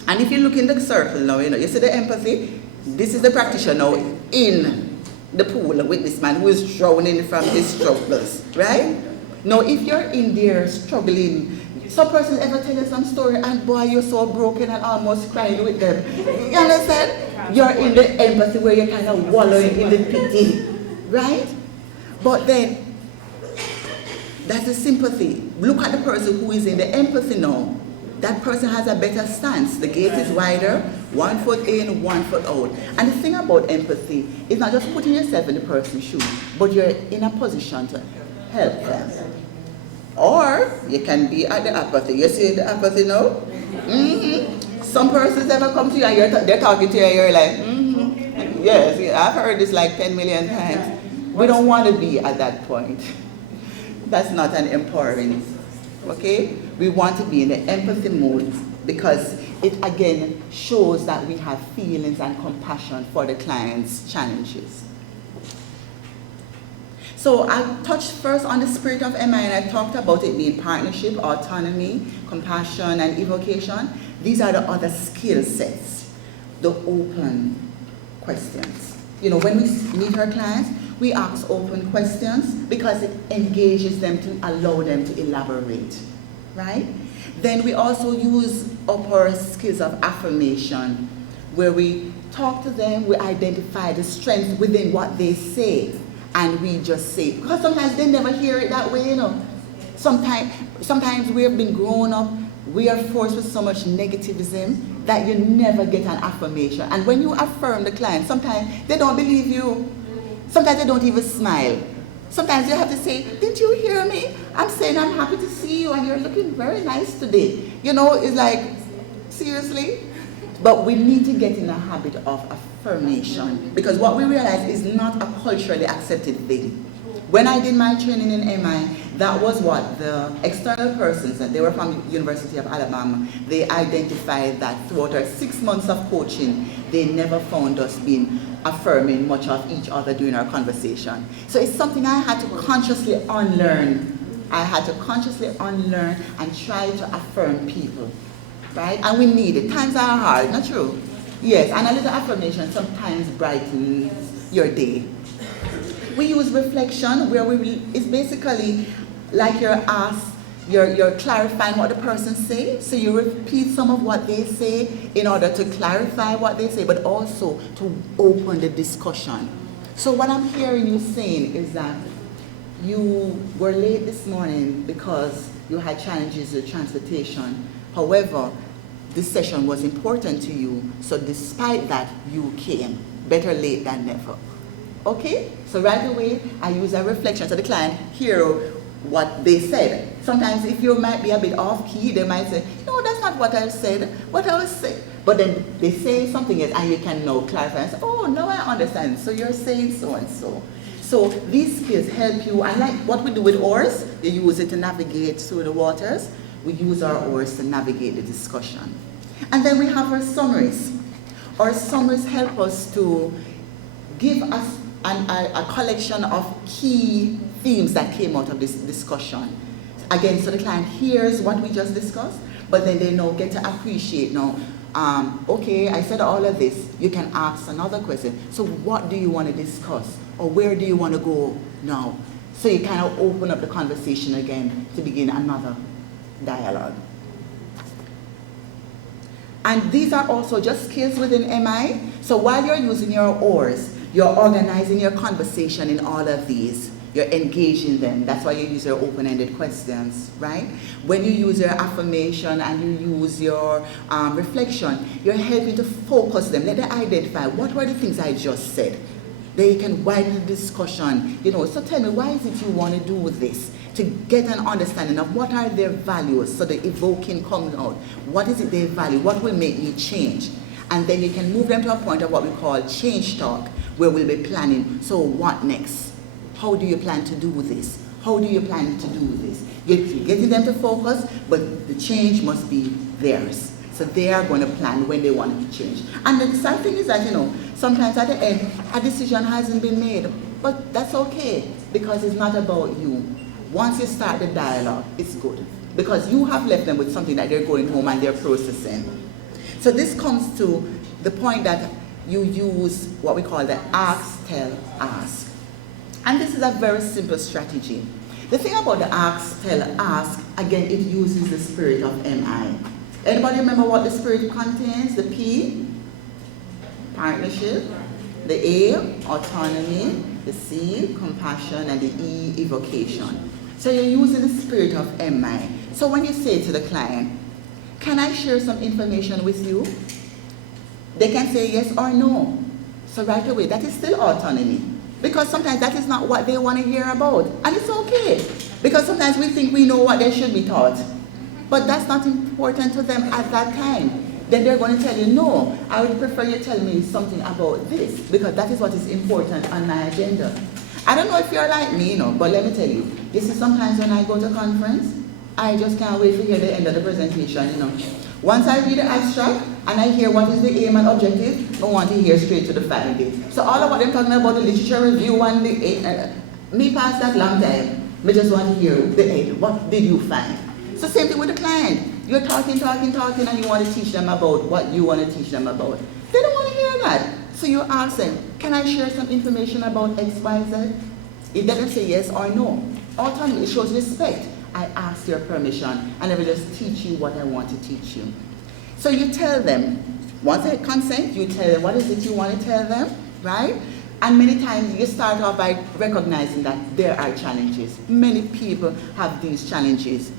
And if you look in the circle now, you see the empathy, this is the practitioner now in the pool with this man who is drowning from his struggles, right? Now, if you're in there struggling, some person ever tell you some story and boy, you're so broken and almost crying with them. You understand? You're in the empathy where you're kind of wallowing in the pity, right? But then, that's the sympathy. Look at the person who is in the empathy now. That person has a better stance. The gate is wider, 1 foot in, 1 foot out. And the thing about empathy is not just putting yourself in the person's shoes, but you're in a position to help them. Or you can be at the apathy. You see the apathy now? Mm-hmm. Some persons ever come to you and they're talking to you and you're like, mm-hmm. Yes, I've heard this like 10 million times. We don't want to be at that point. That's not an empowering, okay? We want to be in the empathy mode because it again shows that we have feelings and compassion for the client's challenges. So I touched first on the spirit of MI and I talked about it being partnership, autonomy, compassion, and evocation. These are the other skill sets, the open questions. You know, when we meet our clients, we ask open questions because it engages them to allow them to elaborate, right? Then we also use our skills of affirmation where we talk to them, we identify the strength within what they say. And we just say, because sometimes they never hear it that way, you know. Sometimes we have been grown up, we are forced with so much negativism that you never get an affirmation. And when you affirm the client, sometimes they don't believe you. Sometimes they don't even smile. Sometimes you have to say, didn't you hear me? I'm saying I'm happy to see you and you're looking very nice today. You know, it's like, seriously? But we need to get in the habit of affirmation because what we realize is not a culturally accepted thing. When I did my training in MI, that was what the external persons, and they were from University of Alabama, they identified that throughout our 6 months of coaching, they never found us being affirming much of each other during our conversation. So it's something I had to consciously unlearn. I had to consciously unlearn and try to affirm people. Right? And we need it. Times are hard, not true? Yes, and a little affirmation sometimes brightens your day. We use reflection where it's basically like you're asked, you're clarifying what the person says. So you repeat some of what they say in order to clarify what they say, but also to open the discussion. So what I'm hearing you saying is that you were late this morning because you had challenges with transportation. However, this session was important to you, so despite that, you came. Better late than never. Okay? So right away, I use a reflection so the client hear what they said. Sometimes if you might be a bit off key, they might say, no, that's not what I said, what I was saying. But then they say something else and you can now clarify and say, oh, now I understand. So you're saying so and so. So these skills help you, and like what we do with oars, you use it to navigate through the waters. We use our oars to navigate the discussion. And then we have our summaries. Our summaries help us to give us a collection of key themes that came out of this discussion. Again, so the client hears what we just discussed, but then they now get to appreciate now, okay, I said all of this, you can ask another question. So what do you want to discuss? Or where do you want to go now? So you kind of open up the conversation again to begin another dialogue. And these are also just skills within MI. So while you're using your oars, you're organizing your conversation in all of these. You're engaging them. That's why you use your open-ended questions, right? When you use your affirmation and you use your reflection, you're helping to focus them. Let them identify what were the things I just said. They can widen the discussion. You know, so tell me, why is it you want to do this? To get an understanding of what are their values, so the evoking comes out. What is it they value? What will make me change? And then you can move them to a point of what we call change talk, where we'll be planning. So what next? How do you plan to do this? How do you plan to do this? You're getting them to focus, but the change must be theirs. So they are going to plan when they want it to change. And the sad thing is that, you know, sometimes at the end, a decision hasn't been made. But that's okay, because it's not about you. Once you start the dialogue, it's good. Because you have left them with something that they're going home and they're processing. So this comes to the point that you use what we call the ask, tell, ask. And this is a very simple strategy. The thing about the ask, tell, ask, again, it uses the spirit of MI. Anybody remember what the spirit contains? The P, partnership. The A, autonomy. The C, compassion. And the E, evocation. So you're using the spirit of MI. So when you say to the client, can I share some information with you? They can say yes or no. So right away, that is still autonomy. Because sometimes that is not what they want to hear about. And it's okay. Because sometimes we think we know what they should be taught. But that's not important to them at that time. Then they're going to tell you, no, I would prefer you tell me something about this, because that is what is important on my agenda. I don't know if you're like me, you know, but let me tell you, this is sometimes when I go to conference, I just can't wait to hear the end of the presentation, you know. Once I read the abstract and I hear what is the aim and objective, I want to hear straight to the finding. So all of what they're talking about, the literature review and the me past that long time, I just want to hear the end. What did you find? So same thing with the client. You're talking, and you want to teach them about what you want to teach them about. They don't want to hear that. So you ask them, can I share some information about X, Y, Z? It doesn't say yes or no. Autonomy, it shows respect. I ask your permission, and I will just teach you what I want to teach you. So you tell them, once they consent, you tell them what is it you want to tell them, right? And many times you start off by recognizing that there are challenges. Many people have these challenges.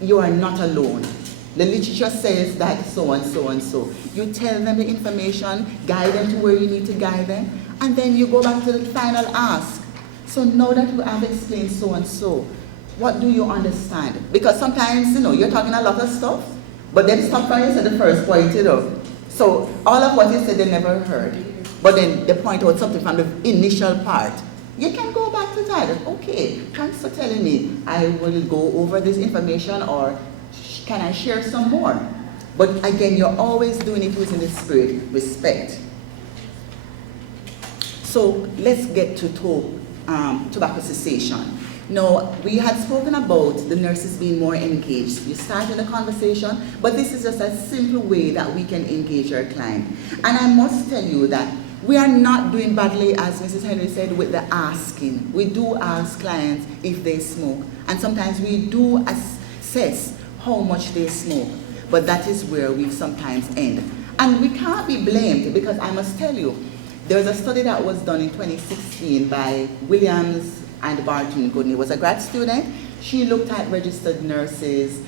You are not alone. The literature says that so and so and so. You tell them the information, guide them to where you need to guide them, and then you go back to the final ask. So now that you have explained so and so, what do you understand? Because sometimes, you know, you're talking a lot of stuff, but then stop by and say the first point, you know. So all of what you said they never heard. But then they point out something from the initial part. You can go back to that. Okay, thanks for telling me. I will go over this information, or can I share some more? But again, you're always doing it within the spirit, respect. So let's get to tobacco cessation. Now, we had spoken about the nurses being more engaged. You start in a conversation, but this is just a simple way that we can engage our client. And I must tell you that we are not doing badly, as Mrs. Henry said, with the asking. We do ask clients if they smoke. And sometimes we do assess how much they smoke. But that is where we sometimes end. And we can't be blamed, because I must tell you, there was a study that was done in 2016 by Williams and Barton Goodney. Was a grad student. She looked at registered nurses'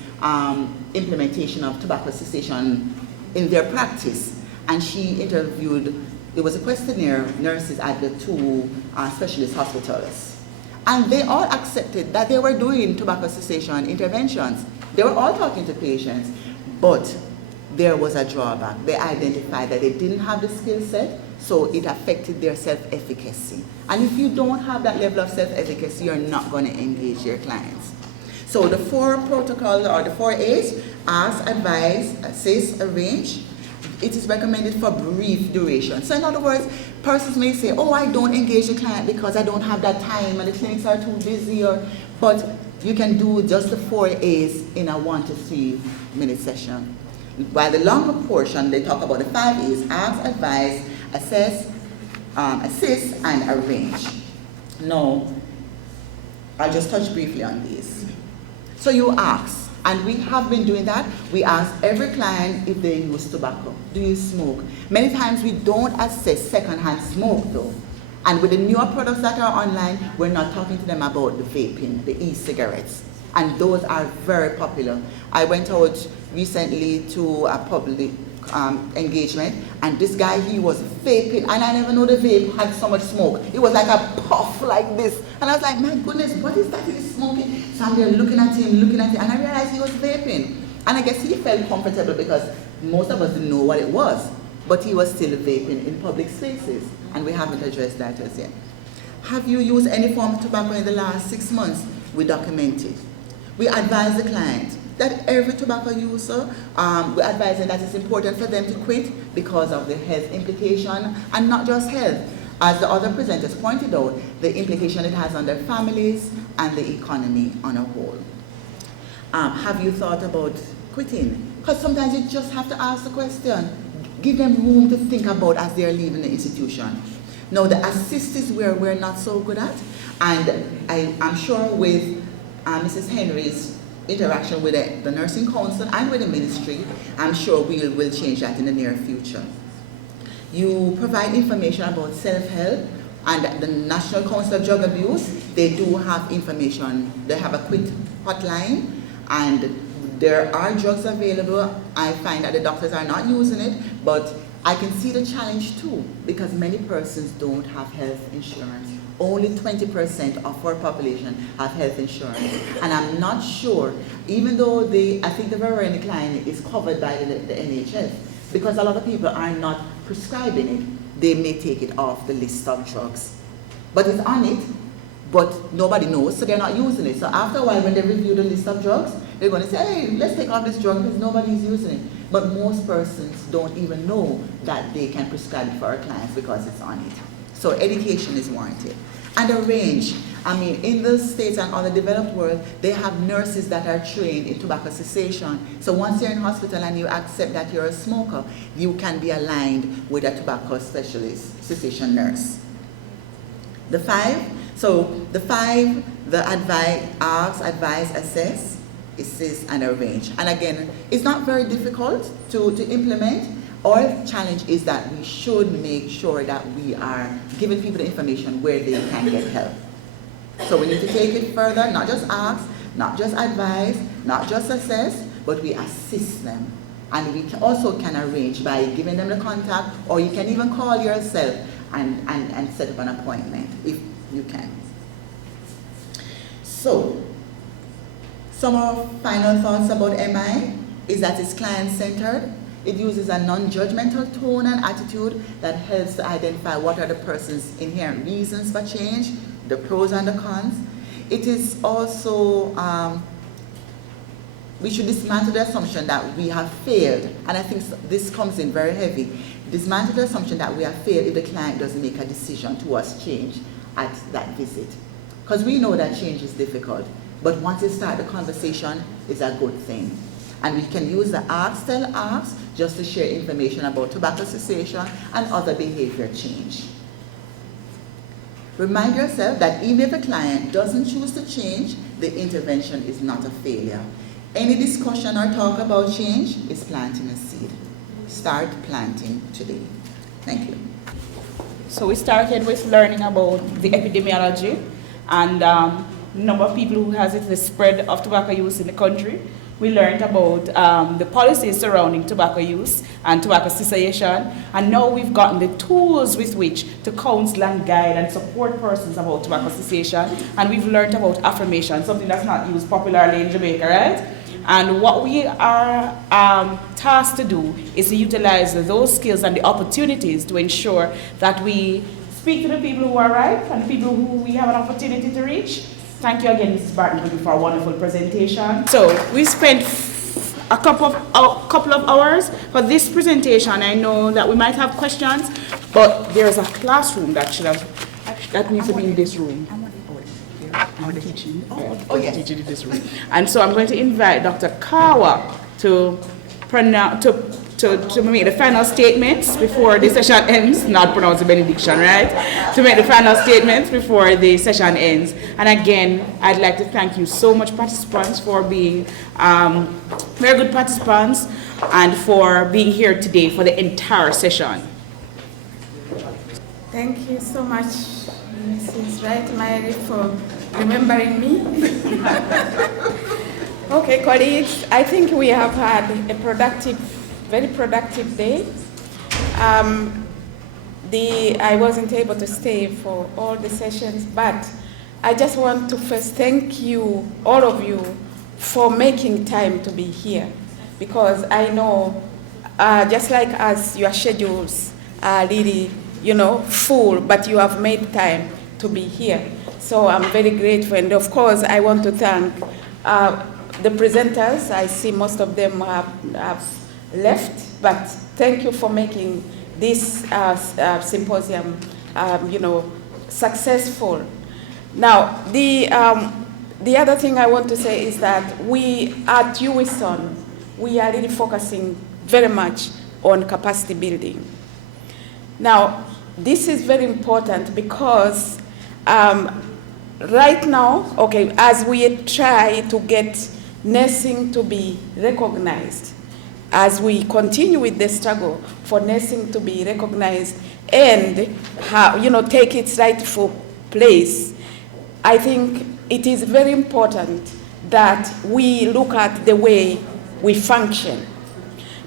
implementation of tobacco cessation in their practice. And she interviewed, it was a questionnaire, nurses at the two specialist hospitals. And they all accepted that they were doing tobacco cessation interventions. They were all talking to patients, but there was a drawback. They identified that they didn't have the skill set, so it affected their self-efficacy. And if you don't have that level of self-efficacy, you're not going to engage your clients. So the 4 protocols, or the 4 A's: ask, advise, assist, arrange. It is recommended for brief duration. So in other words, persons may say, oh, I don't engage the client because I don't have that time and the clinics are too busy, but you can do just the 4 A's in a 1 to 3 minute session. While the longer portion, they talk about the 5 A's: ask, advise, assess, assist, and arrange. Now, I'll just touch briefly on these. So you ask, and we have been doing that. We ask every client if they use tobacco. Do you smoke? Many times we don't assess secondhand smoke though. And with the newer products that are online, we're not talking to them about the vaping, the e-cigarettes. And those are very popular. I went out recently to a public engagement, and this guy, he was vaping, and I never know the vape had so much smoke. It was like a puff like this. And I was like, my goodness, what is that he's smoking? So I'm there looking at him, and I realized he was vaping. And I guess he felt comfortable because most of us didn't know what it was. But he was still vaping in public spaces, and we haven't addressed that as yet. Have you used any form of tobacco in the last 6 months? We document it. We advise the client that every tobacco user, we advise them that it's important for them to quit because of the health implication, and not just health. As the other presenters pointed out, the implication it has on their families and the economy on a whole. Have you thought about quitting? Because sometimes you just have to ask the question. Give them room to think about as they're leaving the institution. Now, the assist is where we're not so good at, and I'm sure with Mrs. Henry's interaction with the nursing council and with the ministry, I'm sure we will change that in the near future. You provide information about self-help, and the National Council of Drug Abuse, they do have information. They have a quit hotline, and there are drugs available. I find that the doctors are not using it, but I can see the challenge too, because many persons don't have health insurance. Only 20% of our population have health insurance. And I'm not sure, even though I think the varenicline is covered by the NHS, because a lot of people are not prescribing it, they may take it off the list of drugs. But it's on it, but nobody knows, so they're not using it. So after a while, when they review the list of drugs, they're going to say, hey, let's take off this drug because nobody's using it. But most persons don't even know that they can prescribe it for our clients because it's on it. So education is warranted. And arrange. I mean, in the States and other developed world, they have nurses that are trained in tobacco cessation. So once you're in hospital and you accept that you're a smoker, you can be aligned with a tobacco specialist, cessation nurse. The 5, the advise, ask, advise, assess, assist, and arrange. And again, it's not very difficult to implement. Our challenge is that we should make sure that we are giving people the information where they can get help. So we need to take it further, not just ask, not just advise, not just assess, but we assist them. And we also can arrange by giving them the contact, or you can even call yourself and set up an appointment if you can. So, some of our final thoughts about MI is that it's client-centered. It uses a non-judgmental tone and attitude that helps to identify what are the person's inherent reasons for change, the pros and the cons. It is also, we should dismantle the assumption that we have failed, and I think this comes in very heavy. Dismantle the assumption that we have failed if the client doesn't make a decision towards change at that visit. Because we know that change is difficult, but once you start the conversation, it's a good thing. And we can use the ask, tell, ask, just to share information about tobacco cessation and other behavior change. Remind yourself that even if the client doesn't choose to change, the intervention is not a failure. Any discussion or talk about change is planting a seed. Start planting today. Thank you. So we started with learning about the epidemiology and number of people who has it, the spread of tobacco use in the country. We learned about the policies surrounding tobacco use and tobacco cessation, and now we've gotten the tools with which to counsel and guide and support persons about tobacco cessation, and we've learned about affirmation, something that's not used popularly in Jamaica, right? And what we are tasked to do is to utilize those skills and the opportunities to ensure that we speak to the people who are ripe and the people who we have an opportunity to reach. Thank you again, Mrs. Barton, for a wonderful presentation. So we spent a couple of hours for this presentation. I know that we might have questions, but there's a classroom that needs to be in this room. I'm teaching. Yes. Teaching in this room. And so I'm going to invite Dr. Kawa to make the final statements before the session ends. Not pronounce the benediction, right? To make the final statements before the session ends. And again, I'd like to thank you so much, participants, for being very good participants and for being here today for the entire session. Thank you so much, Mrs. Wright Mary, for remembering me. Okay, colleagues, I think we have had a very productive day. I wasn't able to stay for all the sessions, but I just want to first thank you, all of you, for making time to be here, because I know, just like us, your schedules are really, full, but you have made time to be here. So I'm very grateful, and of course, I want to thank the presenters. I see most of them have left, but thank you for making this symposium, successful. Now, the other thing I want to say is that we at UWISON, we are really focusing very much on capacity building. Now, this is very important because right now, as we try to get nursing to be recognized, as we continue with the struggle for nursing to be recognized and take its rightful place, I think it is very important that we look at the way we function.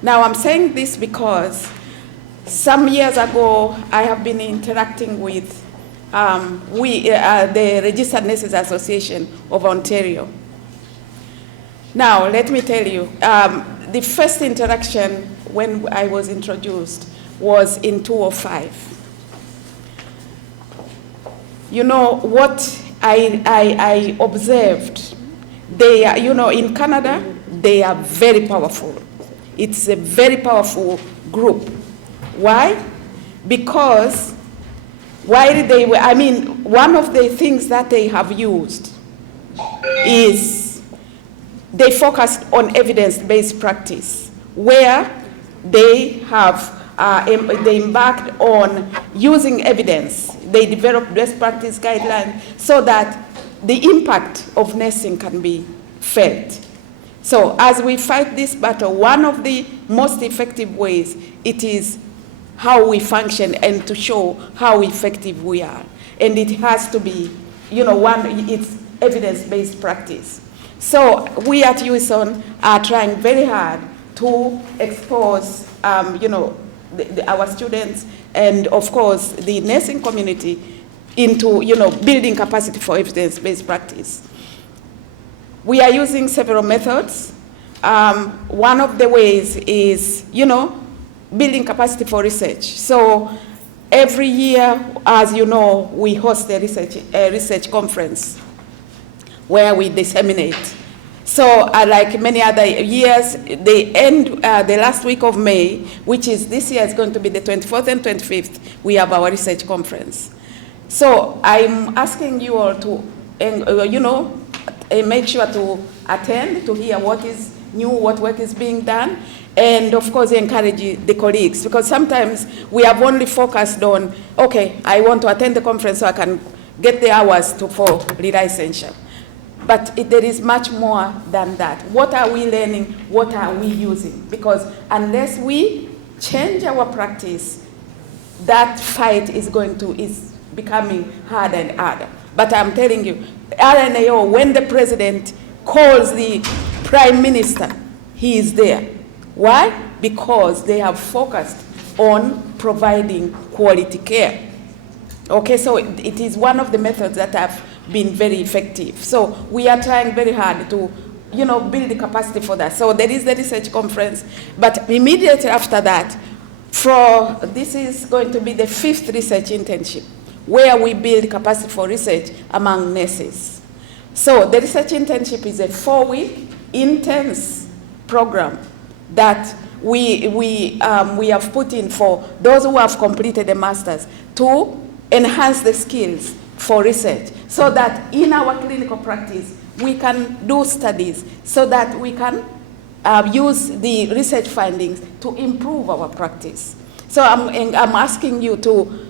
Now, I'm saying this because some years ago, I have been interacting with the Registered Nurses Association of Ontario. Now, let me tell you, the first interaction when I was introduced was in 2005. You know, what I observed, they are, in Canada, they are very powerful. It's a very powerful group. Why? Because while they were, one of the things that they have used is they focused on evidence-based practice, where they have they embarked on using evidence. They developed best practice guidelines so that the impact of nursing can be felt. So as we fight this battle, one of the most effective ways, it is how we function and to show how effective we are. And it has to be, it's evidence-based practice. So we at UWISON are trying very hard to expose, our students and, of course, the nursing community into, building capacity for evidence-based practice. We are using several methods. One of the ways is, building capacity for research. So every year, as you know, we host a research conference where we disseminate. So like many other years, they end the last week of May, which is this year is going to be the 24th and 25th, we have our research conference. So I'm asking you all to, make sure to attend, to hear what is new, what work is being done, and of course encourage the colleagues, because sometimes we have only focused on, okay, I want to attend the conference so I can get the hours for relicensure. But there is much more than that. What are we learning? What are we using? Because unless we change our practice, that fight is becoming harder and harder. But I'm telling you, RNAO, when the president calls the prime minister, he is there. Why? Because they have focused on providing quality care. Okay, so it is one of the methods that have been very effective. So we are trying very hard to, build the capacity for that. So there is the research conference, but immediately after that, this is going to be the 5th research internship, where we build capacity for research among nurses. So the research internship is a 4-week intense program that we have put in for those who have completed a master's to enhance the skills for research, so that in our clinical practice we can do studies, so that we can use the research findings to improve our practice. So I'm asking you to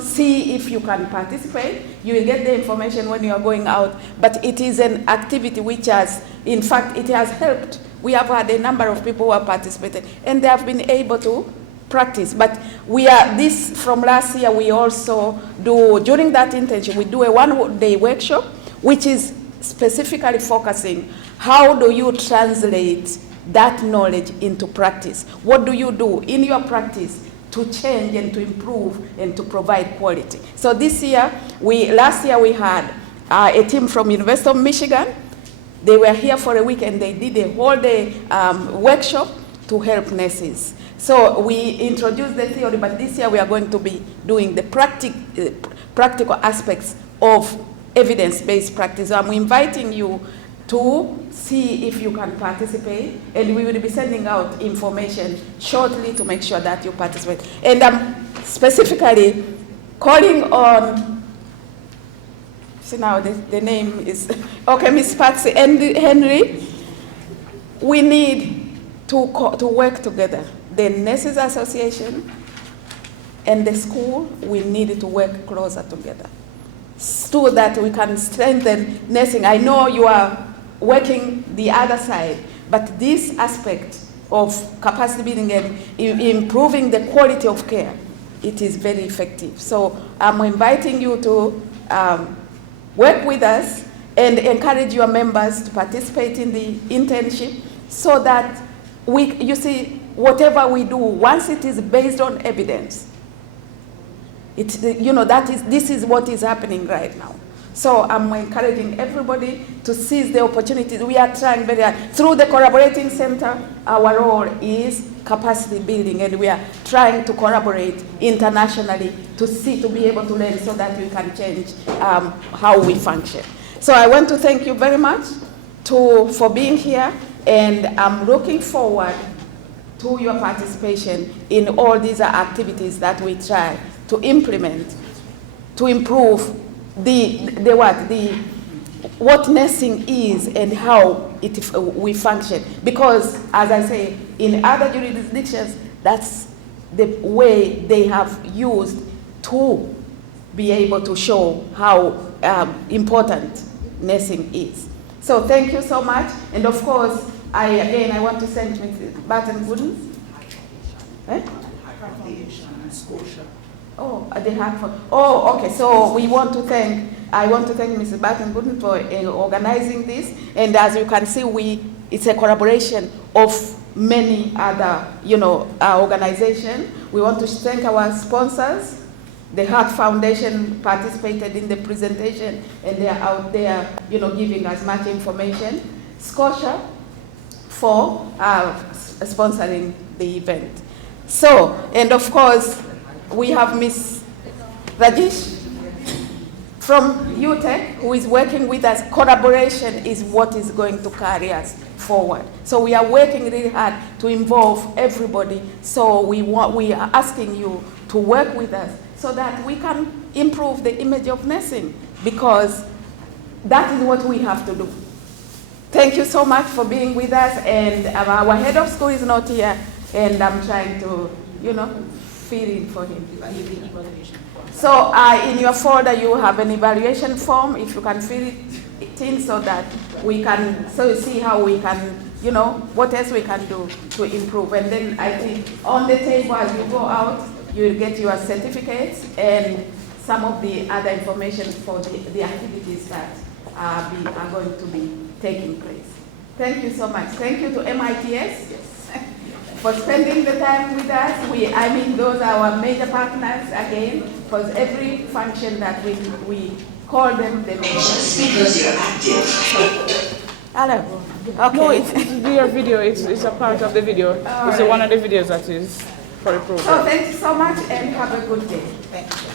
see if you can participate. You will get the information when you are going out, but it is an activity which has, in fact, it has helped. We have had a number of people who have participated, and they have been able to practice. But from last year, we also do, during that internship, we do a 1-day workshop, which is specifically focusing, how do you translate that knowledge into practice? What do you do in your practice to change and to improve and to provide quality? So this year, last year we had a team from University of Michigan. They were here for a week and they did a whole day workshop to help nurses. So we introduced the theory, but this year we are going to be doing the practical aspects of evidence-based practice. So I'm inviting you to see if you can participate, and we will be sending out information shortly to make sure that you participate. And I'm specifically calling on, see now the name is, okay, Ms. Patsy Henry. We need to work together. The Nurses Association and the school, we need to work closer together so that we can strengthen nursing. I know you are working the other side, but this aspect of capacity building and improving the quality of care, it is very effective. So I'm inviting you to work with us and encourage your members to participate in the internship, so that you see, whatever we do, once it is based on evidence, this is what is happening right now. So I'm encouraging everybody to seize the opportunities. We are trying very hard. Through the Collaborating Center, our role is capacity building, and we are trying to collaborate internationally to be able to learn, so that we can change how we function. So I want to thank you very much for being here, and I'm looking forward to your participation in all these activities that we try to implement to improve what nursing is and how we function. Because, as I say, in other jurisdictions, that's the way they have used to be able to show how important nursing is. So thank you so much. And of course, I want to thank Mrs. Barton-Gooden. Oh, the Hartford. Oh, okay. So I want to thank Mrs. Barton-Gooden for organizing this. And as you can see, it's a collaboration of many other, organizations. We want to thank our sponsors. The Heart Foundation participated in the presentation, and they are out there, giving us much information. Scotia for sponsoring the event. So, and of course, we have Ms. Rajesh from UTEC, who is working with us. Collaboration is what is going to carry us forward. So we are working really hard to involve everybody. So we are asking you to work with us so that we can improve the image of nursing, because that is what we have to do. Thank you so much for being with us, and our head of school is not here, and I'm trying to, fill in for him. So in your folder you have an evaluation form, if you can fill it in, so that we can see how we can, what else we can do to improve. And then I think on the table as you go out, you will get your certificates and some of the other information for the activities that are going to be taking place. Thank you so much. Thank you to MITS for spending the time with us. Those are our major partners again, because every function that we call them, they make. Speakers, you're active. Hello. Okay. No, it's their video. It's a part of the video. All It's right. one of the videos that is for the program. So thank you so much and have a good day. Thank you.